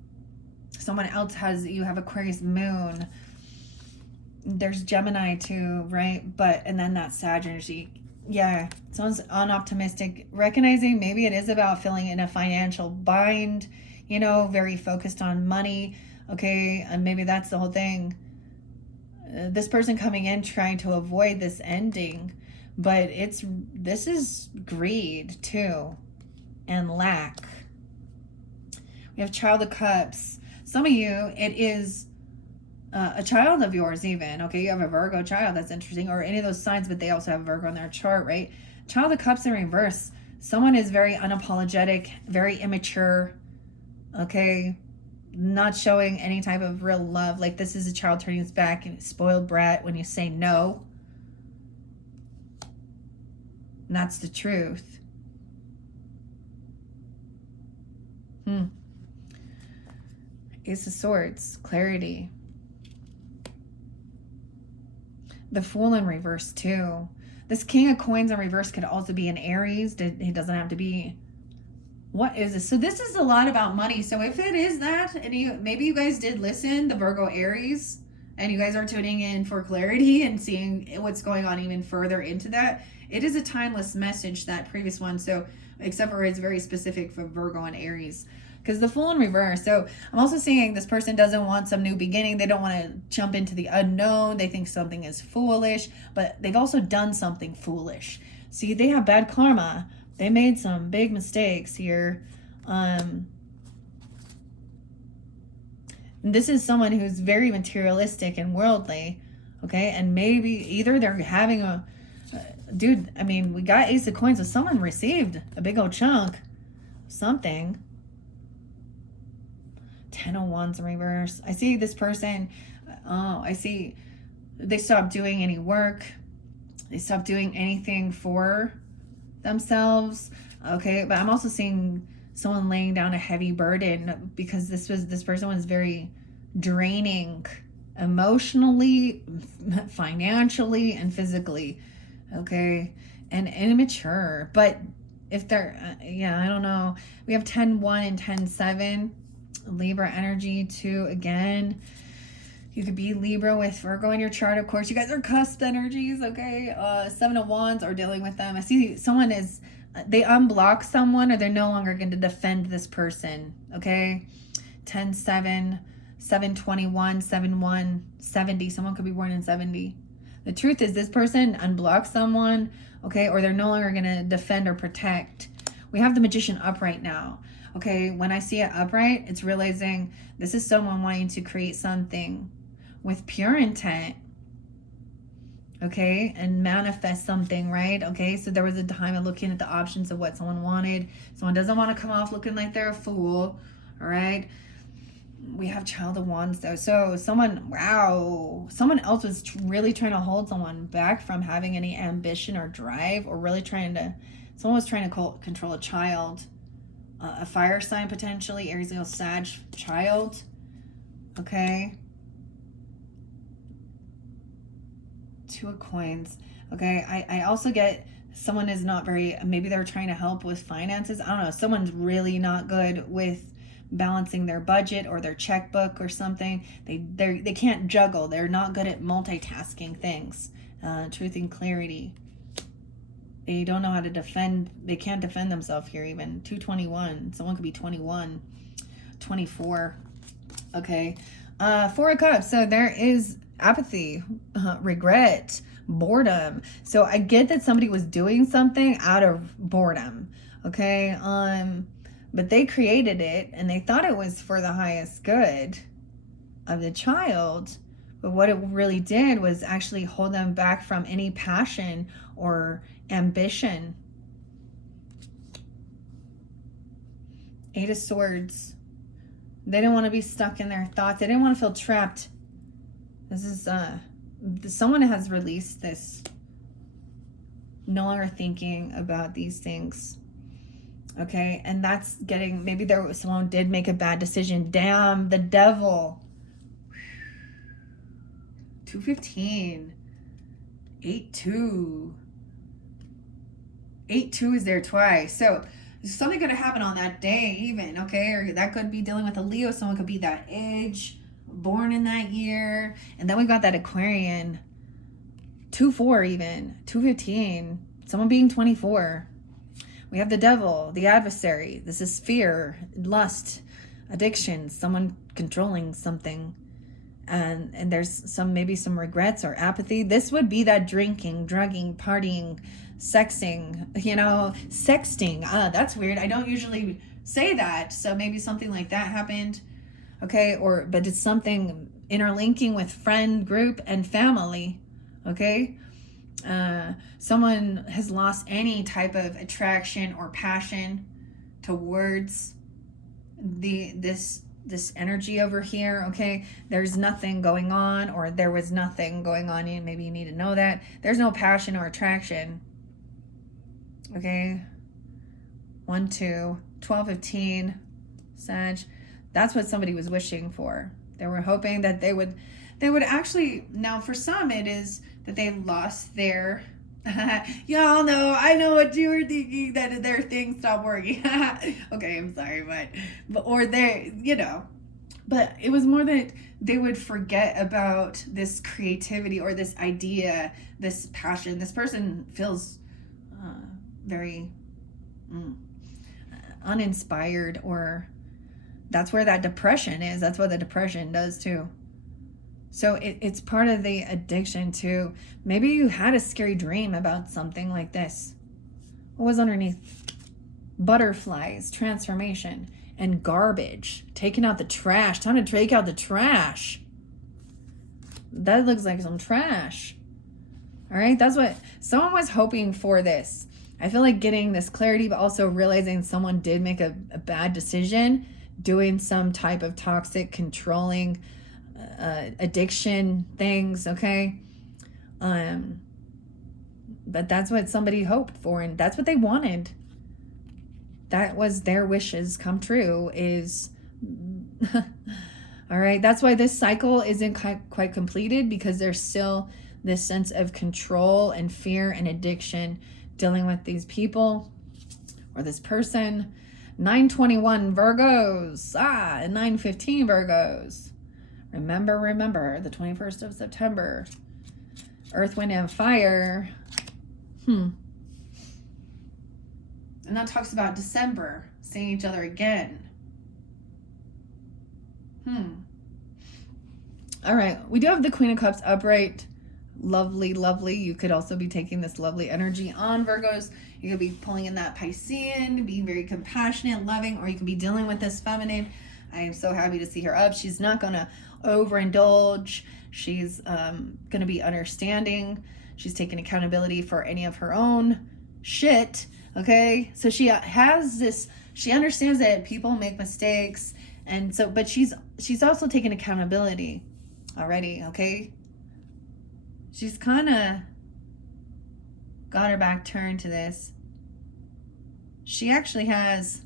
Someone else has, you have Aquarius moon. There's Gemini too, right? But, and then that Sag energy. Yeah, someone's unoptimistic, recognizing maybe it is about feeling in a financial bind, you know, very focused on money. Okay, and maybe that's the whole thing. This person coming in trying to avoid this ending, but this is greed too, and lack. We have Child of Cups. Some of you, it is a child of yours even. Okay, you have a Virgo child. That's interesting. Or any of those signs, but they also have Virgo in their chart, right? Child of Cups in reverse. Someone is very unapologetic, very immature. Okay, not showing any type of real love. Like this is a child turning its back and spoiled brat when you say no. And that's the truth. Ace of Swords, clarity. The Fool in reverse too. This King of Coins in reverse could also be an Aries. He doesn't have to be. What is this? So this is a lot about money. So if it is that, and maybe you guys did listen, the Virgo Aries, and you guys are tuning in for clarity and seeing what's going on even further into that, it is a timeless message, that previous one. So except for it's very specific for Virgo and Aries. Because the Fool in reverse. So I'm also seeing this person doesn't want some new beginning. They don't want to jump into the unknown. They think something is foolish, but they've also done something foolish. See, they have bad karma. They made some big mistakes here. This is someone who's very materialistic and worldly. Okay, and maybe either they're having a... dude, I mean, we got Ace of Coins, so someone received a big old chunk. Something. 10 of Wands in reverse. I see this person, I see they stopped doing any work. They stopped doing anything for themselves. Okay, but I'm also seeing someone laying down a heavy burden because this person was very draining emotionally, financially, and physically. Okay, and immature. But if they're, yeah, I don't know. We have 10-1 and 10-7. Libra energy too. Again, you could be Libra with Virgo in your chart. Of course, you guys are cusp energies. Okay, 7 of Wands are dealing with them. I see someone is, they unblock someone, or they're no longer going to defend this person. Okay, 10-7, 7-21, 7-1, 70. Someone could be born in 70. The truth is, this person unblocks someone. Okay, or they're no longer going to defend or protect. We have the Magician upright now. Okay, when I see it upright, it's realizing this is someone wanting to create something with pure intent, okay, and manifest something, right? Okay, so there was a time of looking at the options of what someone wanted. Someone doesn't want to come off looking like they're a fool, all right? We have Child of Wands though. So someone, wow, someone else was really trying to hold someone back from having any ambition or drive, or really someone was trying to control a child. A fire sign potentially, Aries, Leo, Sag, child. Okay. 2 of Coins. Okay, I also get someone is not very, maybe they're trying to help with finances. I don't know. Someone's really not good with balancing their budget or their checkbook or something. They can't juggle. They're not good at multitasking things. Truth and clarity. They don't know how to defend. They can't defend themselves here even. 221. Someone could be 21. 24. Okay. 4 of Cups. So there is apathy, regret, boredom. So I get that somebody was doing something out of boredom. Okay. But they created it and they thought it was for the highest good of the child. But what it really did was actually hold them back from any passion or ambition. 8 of Swords. They didn't want to be stuck in their thoughts. They didn't want to feel trapped. This is someone has released this. No longer thinking about these things. Okay, and that's getting, maybe someone did make a bad decision. Damn, the devil. 215. 8-2. 8-2 is there twice. So something could have happened on that day even, okay? Or that could be dealing with a Leo. Someone could be that age, born in that year. And then we got that Aquarian. 2-4 even. 215. Someone being 24. We have the devil, the adversary. This is fear, lust, addiction, someone controlling something. And there's maybe some regrets or apathy. This would be that drinking, drugging, partying, sexing, sexting. That's weird. I don't usually say that. So maybe something like that happened. Okay. But it's something interlinking with friend group and family. Okay. Someone has lost any type of attraction or passion towards this energy over here. Okay, there's nothing going on, or there was nothing going on, and maybe you need to know that there's no passion or attraction. Okay, 1, 2, 12, 15, Sag. That's what somebody was wishing for. They were hoping that they would actually. Now for some it is that they lost their y'all know, I know what you were thinking, that their thing stopped working. Okay, I'm sorry, but or they, but it was more that they would forget about this creativity or this idea, this passion. This person feels very uninspired, or that's where that depression is. That's what the depression does too. So it's part of the addiction too. Maybe you had a scary dream about something like this. What was underneath? Butterflies, transformation, and garbage. Taking out the trash. Time to take out the trash. That looks like some trash. All right, that's what someone was hoping for this. I feel like getting this clarity, but also realizing someone did make a bad decision, doing some type of toxic, controlling, addiction things, okay? But that's what somebody hoped for, and that's what they wanted. That was their wishes come true, is all right. That's why this cycle isn't quite completed, because there's still this sense of control and fear and addiction dealing with these people or this person. 921 Virgos, and 915 Virgos. Remember, the 21st of September. Earth, wind, and fire. And that talks about December, seeing each other again. All right, we do have the Queen of Cups upright. Lovely, lovely. You could also be taking this lovely energy on, Virgos. You could be pulling in that Piscean, being very compassionate, loving, or you could be dealing with this feminine. I am so happy to see her up. She's not going to overindulge. She's going to be understanding. She's taking accountability for any of her own shit. Okay, so she has this. She understands that people make mistakes, and so, but she's also taking accountability already. Okay, she's kind of got her back turned to this. She actually has,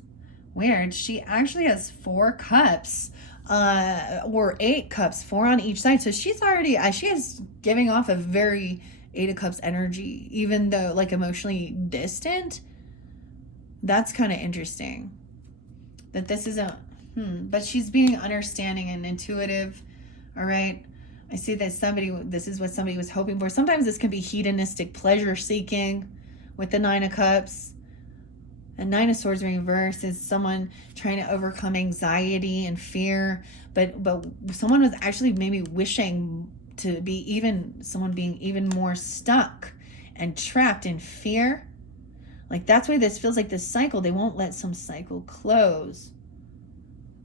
weird, she actually has 4 cups, or 8 cups, 4 on each side. So she's already, she is giving off a very 8 of Cups energy, even though like emotionally distant. That's kind of interesting that this isn't, but she's being understanding and intuitive. All right. I see that this is what somebody was hoping for. Sometimes this can be hedonistic pleasure seeking with the 9 of Cups. And 9 of Swords reverse is someone trying to overcome anxiety and fear, but someone was actually maybe wishing to be someone being even more stuck and trapped in fear. Like, that's why this feels like this cycle. They won't let some cycle close.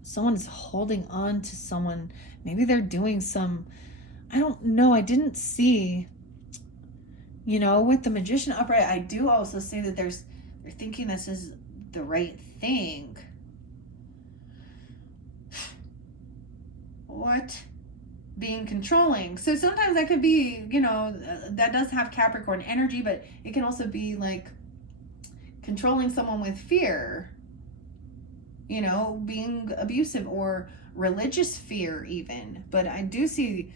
Someone is holding on to someone. Maybe they're doing some, I don't know. I didn't see, with the Magician upright, I do also see that they're thinking this is the right thing. What? Being controlling. So sometimes that could be, that does have Capricorn energy, but it can also be like controlling someone with fear, being abusive or religious fear even. But I do see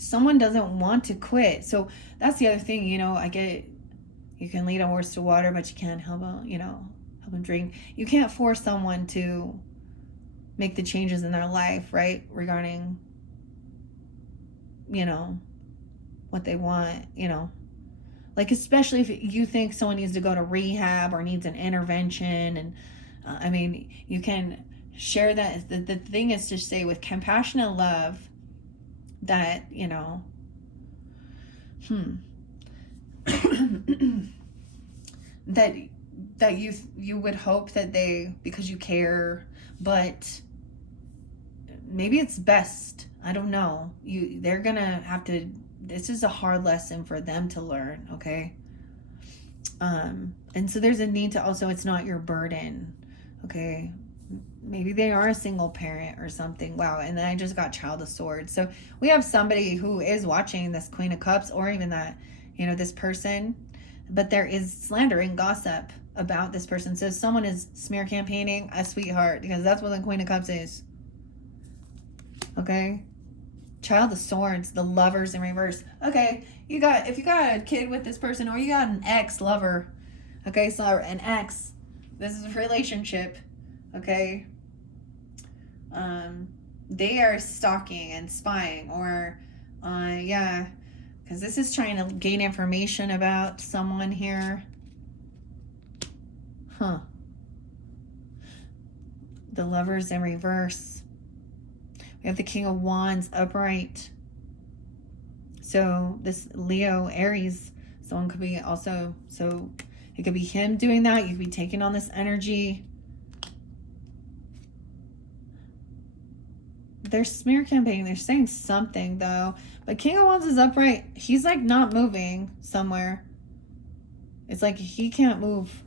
someone doesn't want to quit. So that's the other thing, you know, I get, you can lead a horse to water, but you can't help them, you know, help them drink. You can't force someone to make the changes in their life, right? Regarding, you know, what they want, you know. Like, especially if you think someone needs to go to rehab or needs an intervention. And I mean, you can share that. The thing is to say with compassion and love that, you know, that you would hope that they, because you care, but maybe it's best, I don't know, they're gonna have to, this is a hard lesson for them to learn, okay? And so there's a need to also, it's not your burden, okay? Maybe they are a single parent or something. Wow. And then I just got Child of Swords. So we have somebody who is watching this Queen of Cups, or even that, you know, this person, but there is slander and gossip about this person. So if someone is smear campaigning, a sweetheart, because that's what the Queen of Cups is. Okay. Child of Swords, the Lovers in reverse. Okay. If you got a kid with this person, or you got an ex-lover, okay, so an ex, this is a relationship, okay, they are stalking and spying, or yeah, because this is trying to gain information about someone here. The Lovers in reverse. We have the King of Wands upright. So this Leo, Aries, someone could be also, so it could be him doing that. You could be taking on this energy. They're smear campaigning. They're saying something though. But King of Wands is upright. He's like not moving somewhere. It's like he can't move.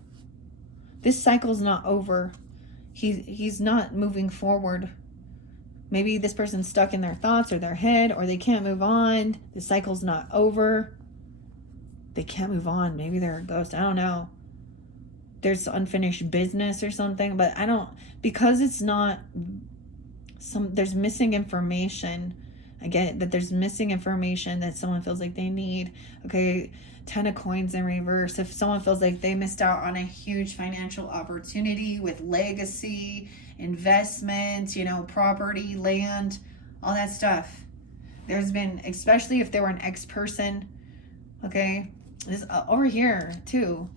This cycle's not over. He's not moving forward. Maybe this person's stuck in their thoughts or their head, or they can't move on. The cycle's not over. They can't move on. Maybe they're a ghost. I don't know. There's unfinished business or something, but I don't, because it's not there's missing information. I get that there's missing information that someone feels like they need. Okay, 10 of Coins in reverse. If someone feels like they missed out on a huge financial opportunity with legacy, investments, you know, property, land, all that stuff. There's been, especially if they were an ex-person, okay, this over here too.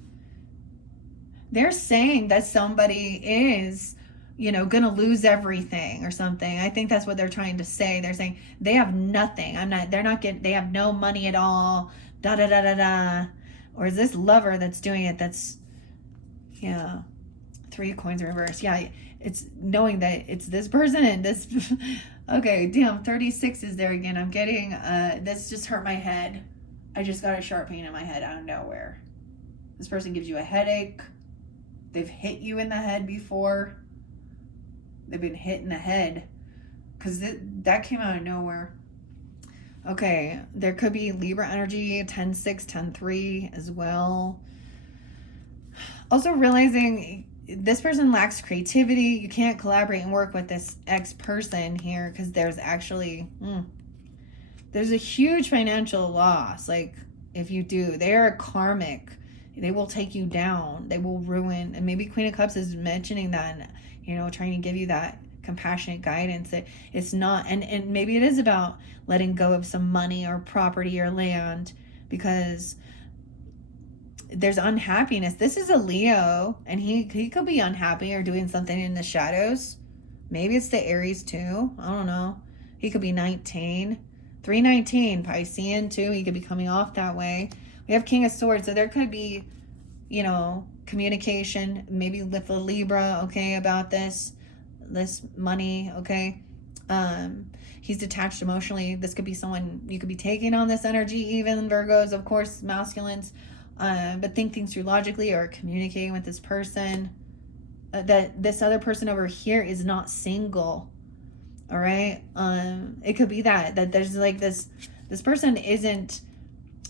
They're saying that somebody is, you know, gonna lose everything or something. I think that's what they're trying to say. They're saying they have nothing. They have no money at all. Da da da da da. Or is this lover that's doing it? That's, yeah. 3 of Coins in reverse. Yeah, it's knowing that it's this person and this. Okay, damn, 36 is there again. I'm getting, this just hurt my head. I just got a sharp pain in my head out of nowhere. This person gives you a headache. They've hit you in the head before. They've been hit in the head. Because that came out of nowhere. Okay, there could be Libra energy, 10-6, 10-3 as well. Also realizing this person lacks creativity. You can't collaborate and work with this ex-person here because there's actually, there's a huge financial loss. Like, if you do, they are karmic. They will take you down. They will ruin. And maybe Queen of Cups is mentioning that, you know, trying to give you that compassionate guidance. It's not, and maybe it is about letting go of some money or property or land because there's unhappiness. This is a Leo, and he could be unhappy or doing something in the shadows. Maybe it's the Aries too. I don't know. He could be 19. 319, Piscean too. He could be coming off that way. We have King of Swords, so there could be, you know, communication, maybe with a Libra, okay, about this money, okay. He's detached emotionally. This could be someone, you could be taking on this energy, even Virgos, of course, masculines, but think things through logically or communicating with this person. That this other person over here is not single, all right. It could be that there's like this person isn't,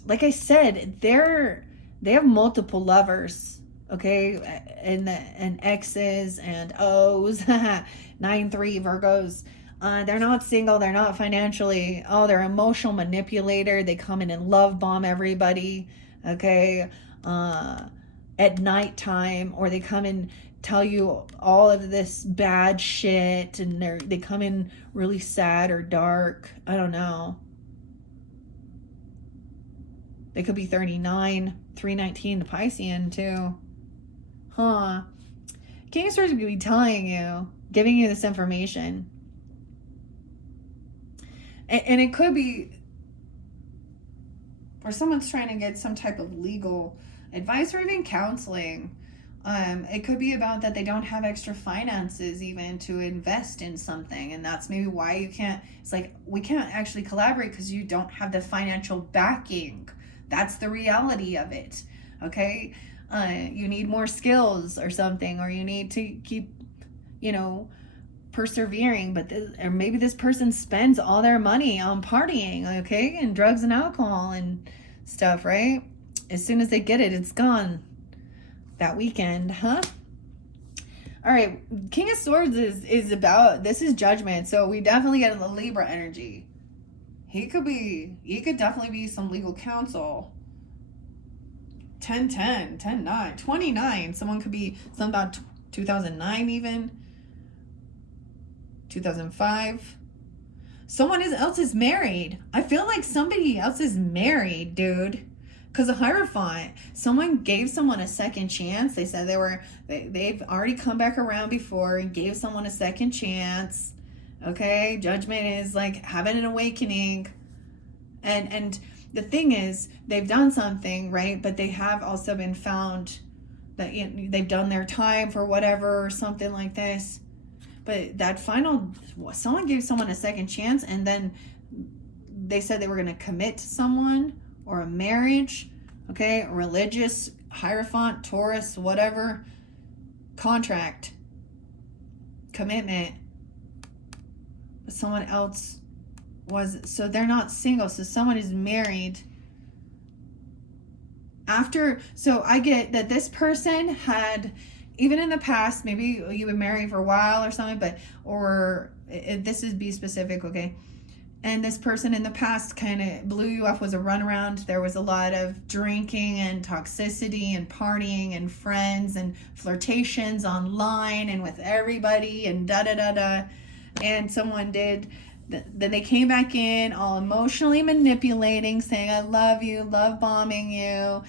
like I said, they have multiple lovers, okay, and exes and O's, 9-3 Virgos. They're not single. They're not financially. Oh, they're emotional manipulator. They come in and love bomb everybody. Okay. At nighttime, or they come and tell you all of this bad shit, and they come in really sad or dark. I don't know. They could be 39, 319, the Piscean too. Huh. King of Swords could be telling you, giving you this information. And it could be where someone's trying to get some type of legal advice or even counseling. It could be about that they don't have extra finances even to invest in something, and that's maybe why you can't. It's like, we can't actually collaborate because you don't have the financial backing. That's the reality of it. Okay, you need more skills or something, or you need to keep, persevering. But or maybe this person spends all their money on partying, okay, and drugs and alcohol and stuff, right? As soon as they get it, it's gone that weekend, huh? All right, King of Swords is about, this is judgment, so we definitely get the Libra energy. He could definitely be some legal counsel. 10-10, 10-9, 29. Someone could be something about 2009 even. 2005. Someone else is married. I feel like somebody else is married, dude. Because the Hierophant, someone gave someone a second chance. They said they've already come back around before and gave someone a second chance. Okay, judgment is like having an awakening. And the thing is, they've done something, right? But they have also been found that they've done their time for whatever or something like this. But that someone gave someone a second chance, and then they said they were going to commit to someone or a marriage, okay, a religious, Hierophant, Taurus, whatever, contract, commitment. But someone else so they're not single, so someone is married. So I get that this person had, even in the past, maybe you were married for a while or something, this is be specific, okay? And this person in the past kind of blew you off, was a runaround. There was a lot of drinking and toxicity and partying and friends and flirtations online and with everybody and da-da-da-da. And someone did, then they came back in all emotionally manipulating, saying, I love you, love bombing you,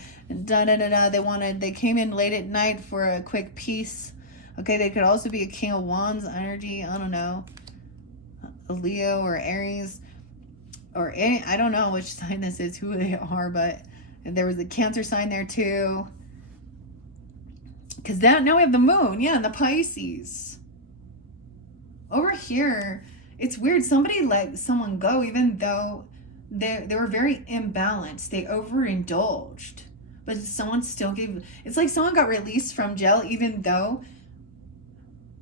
da-da-da-da. They came in late at night for a quick peace. Okay, they could also be a King of Wands energy, I don't know, a Leo or Aries, or any, I don't know which sign this is, who they are, but there was a Cancer sign there too. Because now we have the moon, and the Pisces. Over here, it's weird. Somebody let someone go, even though they were very imbalanced. They overindulged. But someone still it's like someone got released from jail, even though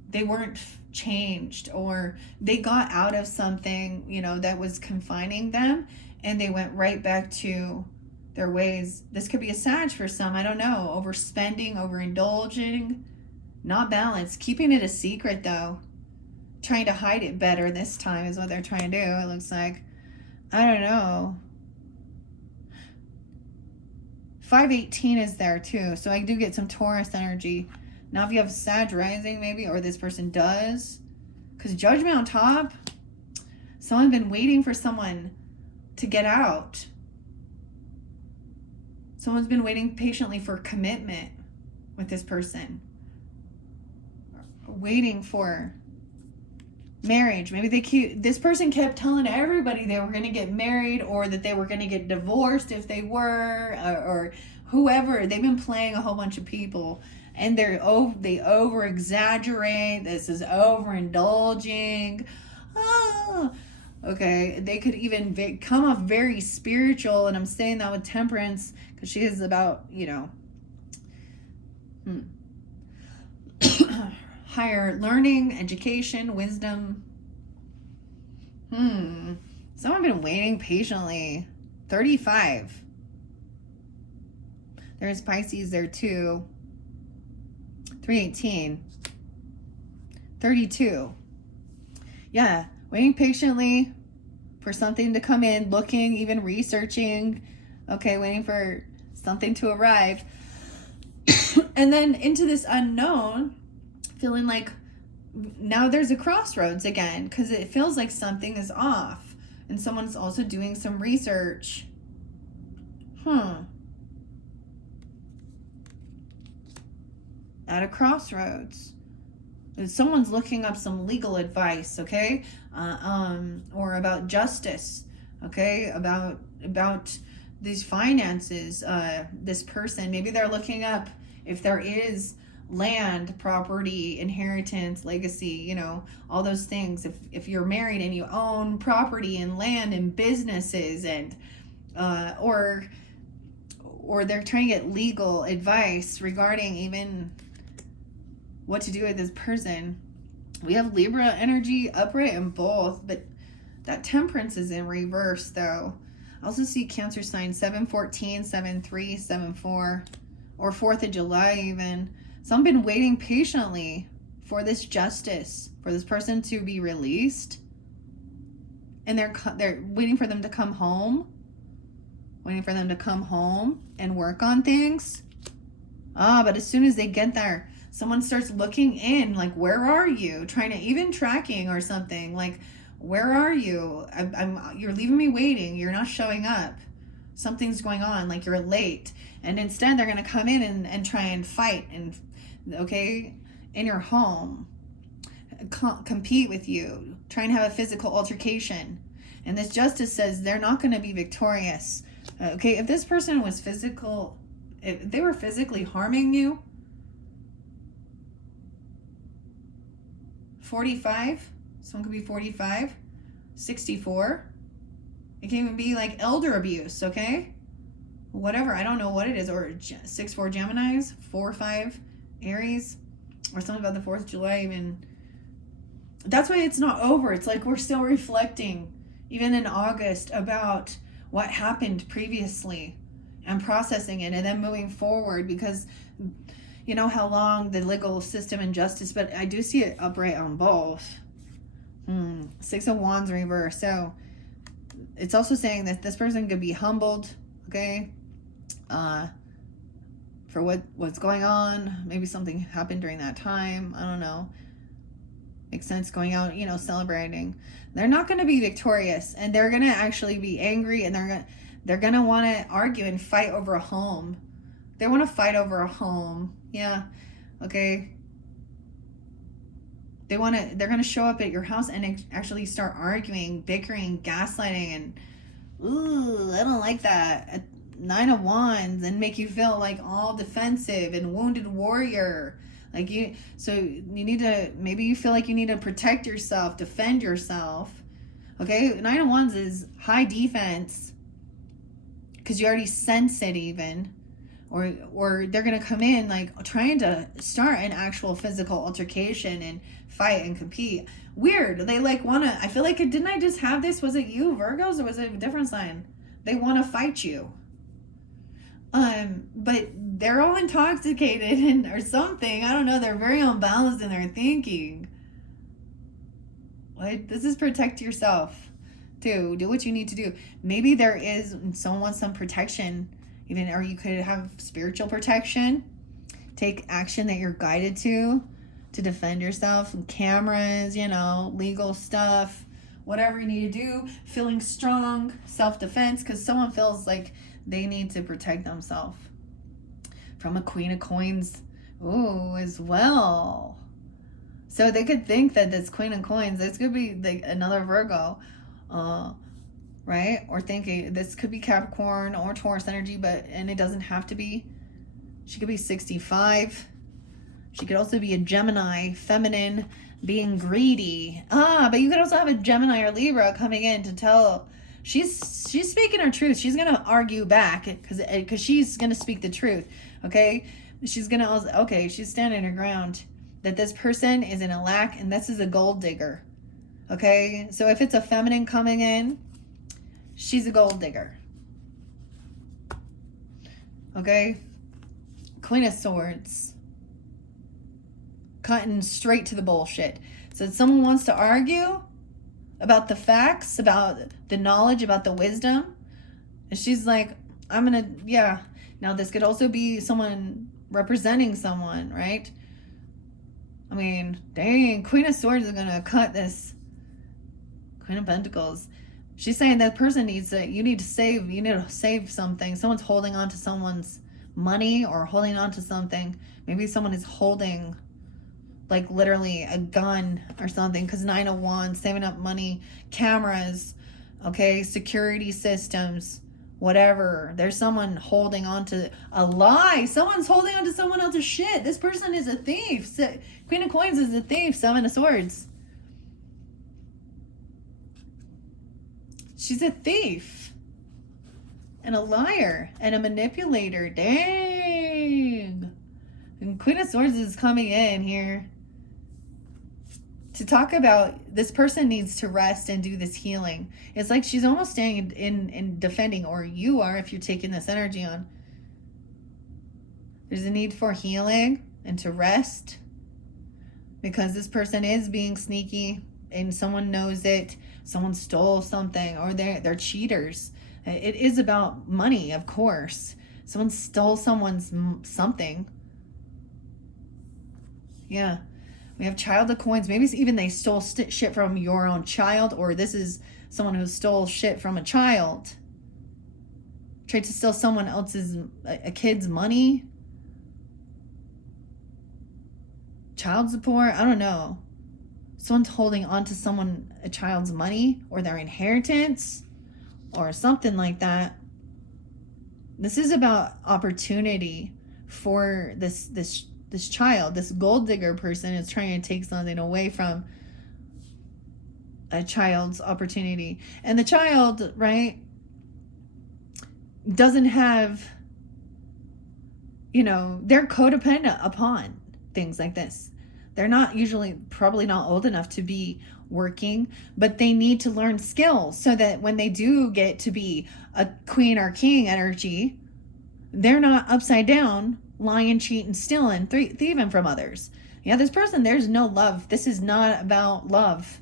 they weren't changed, or they got out of something, that was confining them, and they went right back to their ways. This could be a Sag for some, I don't know. Overspending, overindulging, not balanced. Keeping it a secret, though. Trying to hide it better this time is what they're trying to do, it looks like. I don't know. 518 is there, too. So I do get some Taurus energy. Now, if you have Sag rising, maybe, or this person does, because Judgment on top, someone's been waiting for someone to get out. Someone's been waiting patiently for commitment with this person. Waiting for marriage. Maybe this person kept telling everybody they were going to get married, or that they were going to get divorced if they were, or whoever. They've been playing a whole bunch of people. And they over exaggerate. This is overindulging. Okay. They could even come off very spiritual, and I'm saying that with Temperance because she is about, higher learning, education, wisdom. Someone been waiting patiently. 35. There's Pisces there too. 318. 32. Yeah, Waiting patiently for something to come in, looking, even researching, okay, waiting for something to arrive. And then into this unknown, feeling like now there's a crossroads again, because it feels like something is off. And someone's also doing some research. At a crossroads. Someone's looking up some legal advice, okay? Or about justice, okay? About these finances. This person, maybe they're looking up if there is land, property, inheritance, legacy, you know, all those things. If you're married and you own property and land and businesses, and or they're trying to get legal advice regarding even what to do with this person. We have Libra energy upright in both, but that Temperance is in reverse though. I also see Cancer sign 7/14, 7/3, 7/4, or 4th of July even. Some been waiting patiently for this justice, for this person to be released. And they're waiting for them to come home. Waiting for them to come home and work on things. But as soon as they get there, someone starts looking in, like, where are you? Trying to, even tracking or something, like, where are you? You're leaving me waiting. You're not showing up. Something's going on, like you're late. And instead they're going to come in and try and fight and, okay, in your home, compete with you, try and have a physical altercation. And this justice says they're not going to be victorious. Okay, if this person was if they were physically harming you, 45, someone could be 45, 64. It can even be like elder abuse, okay? Whatever, I don't know what it is. Or 6/4 Geminis, 4/5 Aries, or something about the 4th of July even. That's why it's not over. It's like we're still reflecting, even in August, about what happened previously and processing it and then moving forward, because you know how long the legal system and justice, but I do see it upright on both. 6 of Wands reverse. So it's also saying that this person could be humbled, okay, for what's going on. Maybe something happened during that time. I don't know. Makes sense, going out, you know, celebrating. They're not going to be victorious, and they're going to actually be angry, and they're going to want to argue and fight over a home. They want to fight over a home. Yeah. Okay. They're going to show up at your house and actually start arguing, bickering, gaslighting, and I don't like that. 9 of Wands, and make you feel like all defensive and wounded warrior. Like you need to, maybe you feel like you need to protect yourself, defend yourself. Okay. 9 of Wands is high defense, because you already sense it even. Or they're going to come in like trying to start an actual physical altercation and fight and compete. Weird. They like want to, I feel like, didn't I just have this? Was it you, Virgos, or was it a different sign? They want to fight you. But they're all intoxicated and or something. I don't know. They're very unbalanced in their thinking. What? This is protect yourself too. Do what you need to do. Maybe there is, someone wants some protection, even, or you could have spiritual protection. Take action that you're guided to defend yourself. Cameras, you know, legal stuff, whatever you need to do. Feeling strong, self-defense, because someone feels like they need to protect themselves from a Queen of Coins, as well. So they could think that this Queen of Coins, this could be like another Virgo, right? Or thinking this could be Capricorn or Taurus energy, and it doesn't have to be. She could be 65. She could also be a Gemini, feminine, being greedy. But you could also have a Gemini or Libra coming in to tell. She's speaking her truth. She's gonna argue back because she's gonna speak the truth. Okay, she's gonna also, okay. She's standing her ground that this person is in a lack, and this is a gold digger. Okay, so if it's a feminine coming in, she's a gold digger. Okay, Queen of Swords, cutting straight to the bullshit. So if someone wants to argue about the facts, about the knowledge, about the wisdom. And she's like, I'm gonna, yeah. Now this could also be someone representing someone, right? I mean, dang, Queen of Swords is gonna cut this. Queen of Pentacles. She's saying that person needs to, you need to save something. Someone's holding on to someone's money or holding on to something. Maybe someone is holding like literally a gun or something, because 9 of Wands, saving up money, cameras, okay, security systems, whatever. There's someone holding on to a lie. Someone's holding on to someone else's shit. This person is a thief. Queen of Coins is a thief. 7 of Swords. She's a thief and a liar and a manipulator. Dang. And Queen of Swords is coming in here to talk about this person needs to rest and do this healing. It's like she's almost staying in defending, or you are if you're taking this energy on. There's a need for healing and to rest because this person is being sneaky and someone knows it. Someone stole something, or they're cheaters. It is about money, of course. Someone stole someone's something. Yeah. We have Child of Coins. Maybe even they stole shit from your own child, or this is someone who stole shit from a child. Tried to steal someone else's, a kid's money. Child support. I don't know. Someone's holding on to a child's money or their inheritance or something like that. This is about opportunity for this child. This gold digger person is trying to take something away from a child's opportunity. And the child, right, doesn't have, they're codependent upon things like this. They're not probably not old enough to be working, but they need to learn skills so that when they do get to be a queen or king energy, they're not upside down, lying, cheating, stealing, thieving from others. Yeah, this person, there's no love. This is not about love.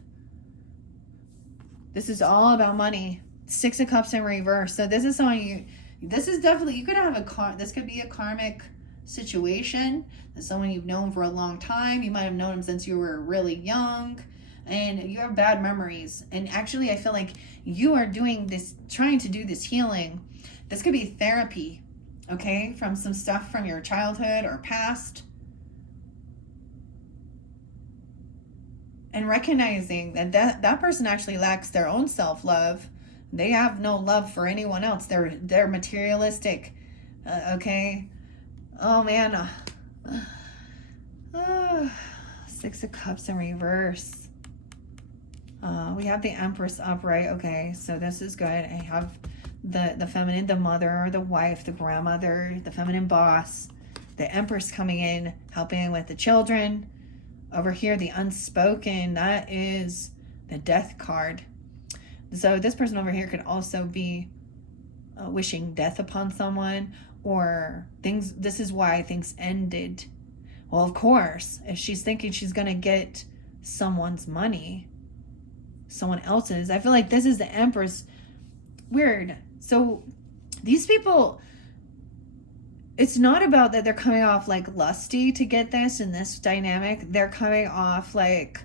This is all about money. 6 of Cups in reverse. So this is someone this is definitely, you could have this could be a karmic situation. That's someone you've known for a long time. You might have known him since you were really young, and you have bad memories. And actually, I feel like you are trying to do this healing. This could be therapy, okay, from some stuff from your childhood or past. And recognizing that person actually lacks their own self-love. They have no love for anyone else. They're materialistic, okay? Oh, man. 6 of Cups in reverse. We have the Empress upright. Okay, so this is good. I have the feminine, the mother, the wife, the grandmother, the feminine boss. The Empress coming in, helping with the children. Over here, the unspoken. That is the Death card. So this person over here could also be wishing death upon someone, or things. This is why things ended. Well, of course, if she's thinking she's going to get someone's money, someone else's. I feel like this is the Empress. Weird. So these people, it's not about that they're coming off like lusty to get this in this dynamic. They're coming off like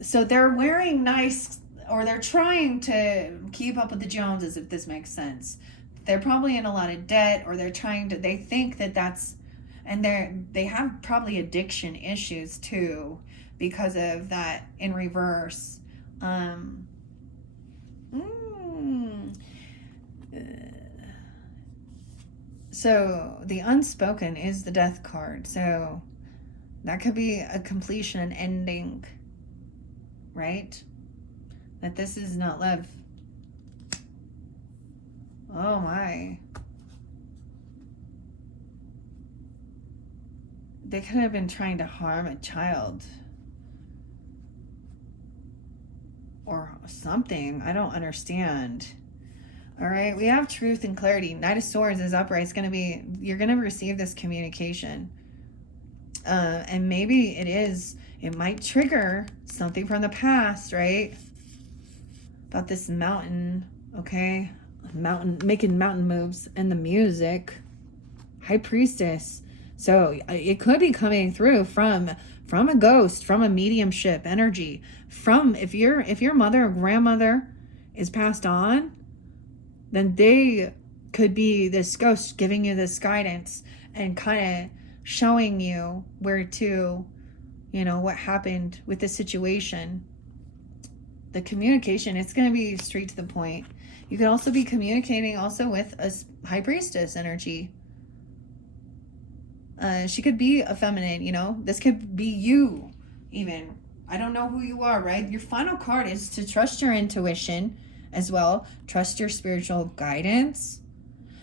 so they're wearing nice, or they're trying to keep up with the Joneses, if this makes sense. They're probably in a lot of debt, or they think that's, and they have probably addiction issues too because of that in reverse. So the unspoken is the Death card. So that could be a completion, an ending, right? That this is not love. Oh my. They could have been trying to harm a child. Or something. I don't understand. All right, we have truth and clarity. Knight of Swords is upright. It's going to be, you're going to receive this communication. And maybe it might trigger something from the past, right? About this mountain, okay? Making mountain moves and the music. High Priestess. So it could be coming through from a ghost, from a mediumship energy, from if your mother or grandmother is passed on, then they could be this ghost giving you this guidance and kind of showing you where to, what happened with the situation. The communication, it's going to be straight to the point. You could also be communicating also with a High Priestess energy. She could be a feminine, this could be you even. I don't know who you are, right? Your final card is to trust your intuition as well. Trust your spiritual guidance.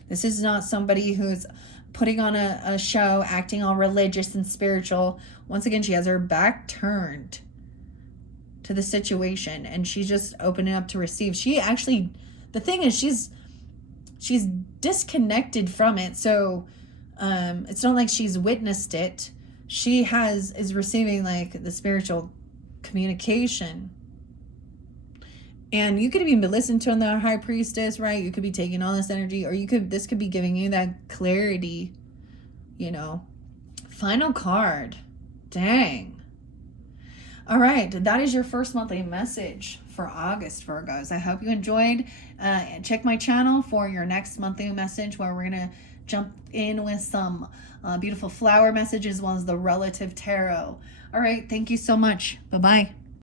This is not somebody who's putting on a show, acting all religious and spiritual. Once again, she has her back turned to the situation and she's just opening up to receive. She actually, the thing is, she's disconnected from it. So it's not like she's witnessed it. She is receiving like the spiritual communication. And you could even be listening to the High Priestess, right? You could be taking all this energy, or this could be giving you that clarity, Final card. Dang. All right, that is your first monthly message for August, Virgos. I hope you enjoyed. Check my channel for your next monthly message, where we're going to jump in with some beautiful flower messages as well as the relative tarot. All right, thank you so much. Bye-bye.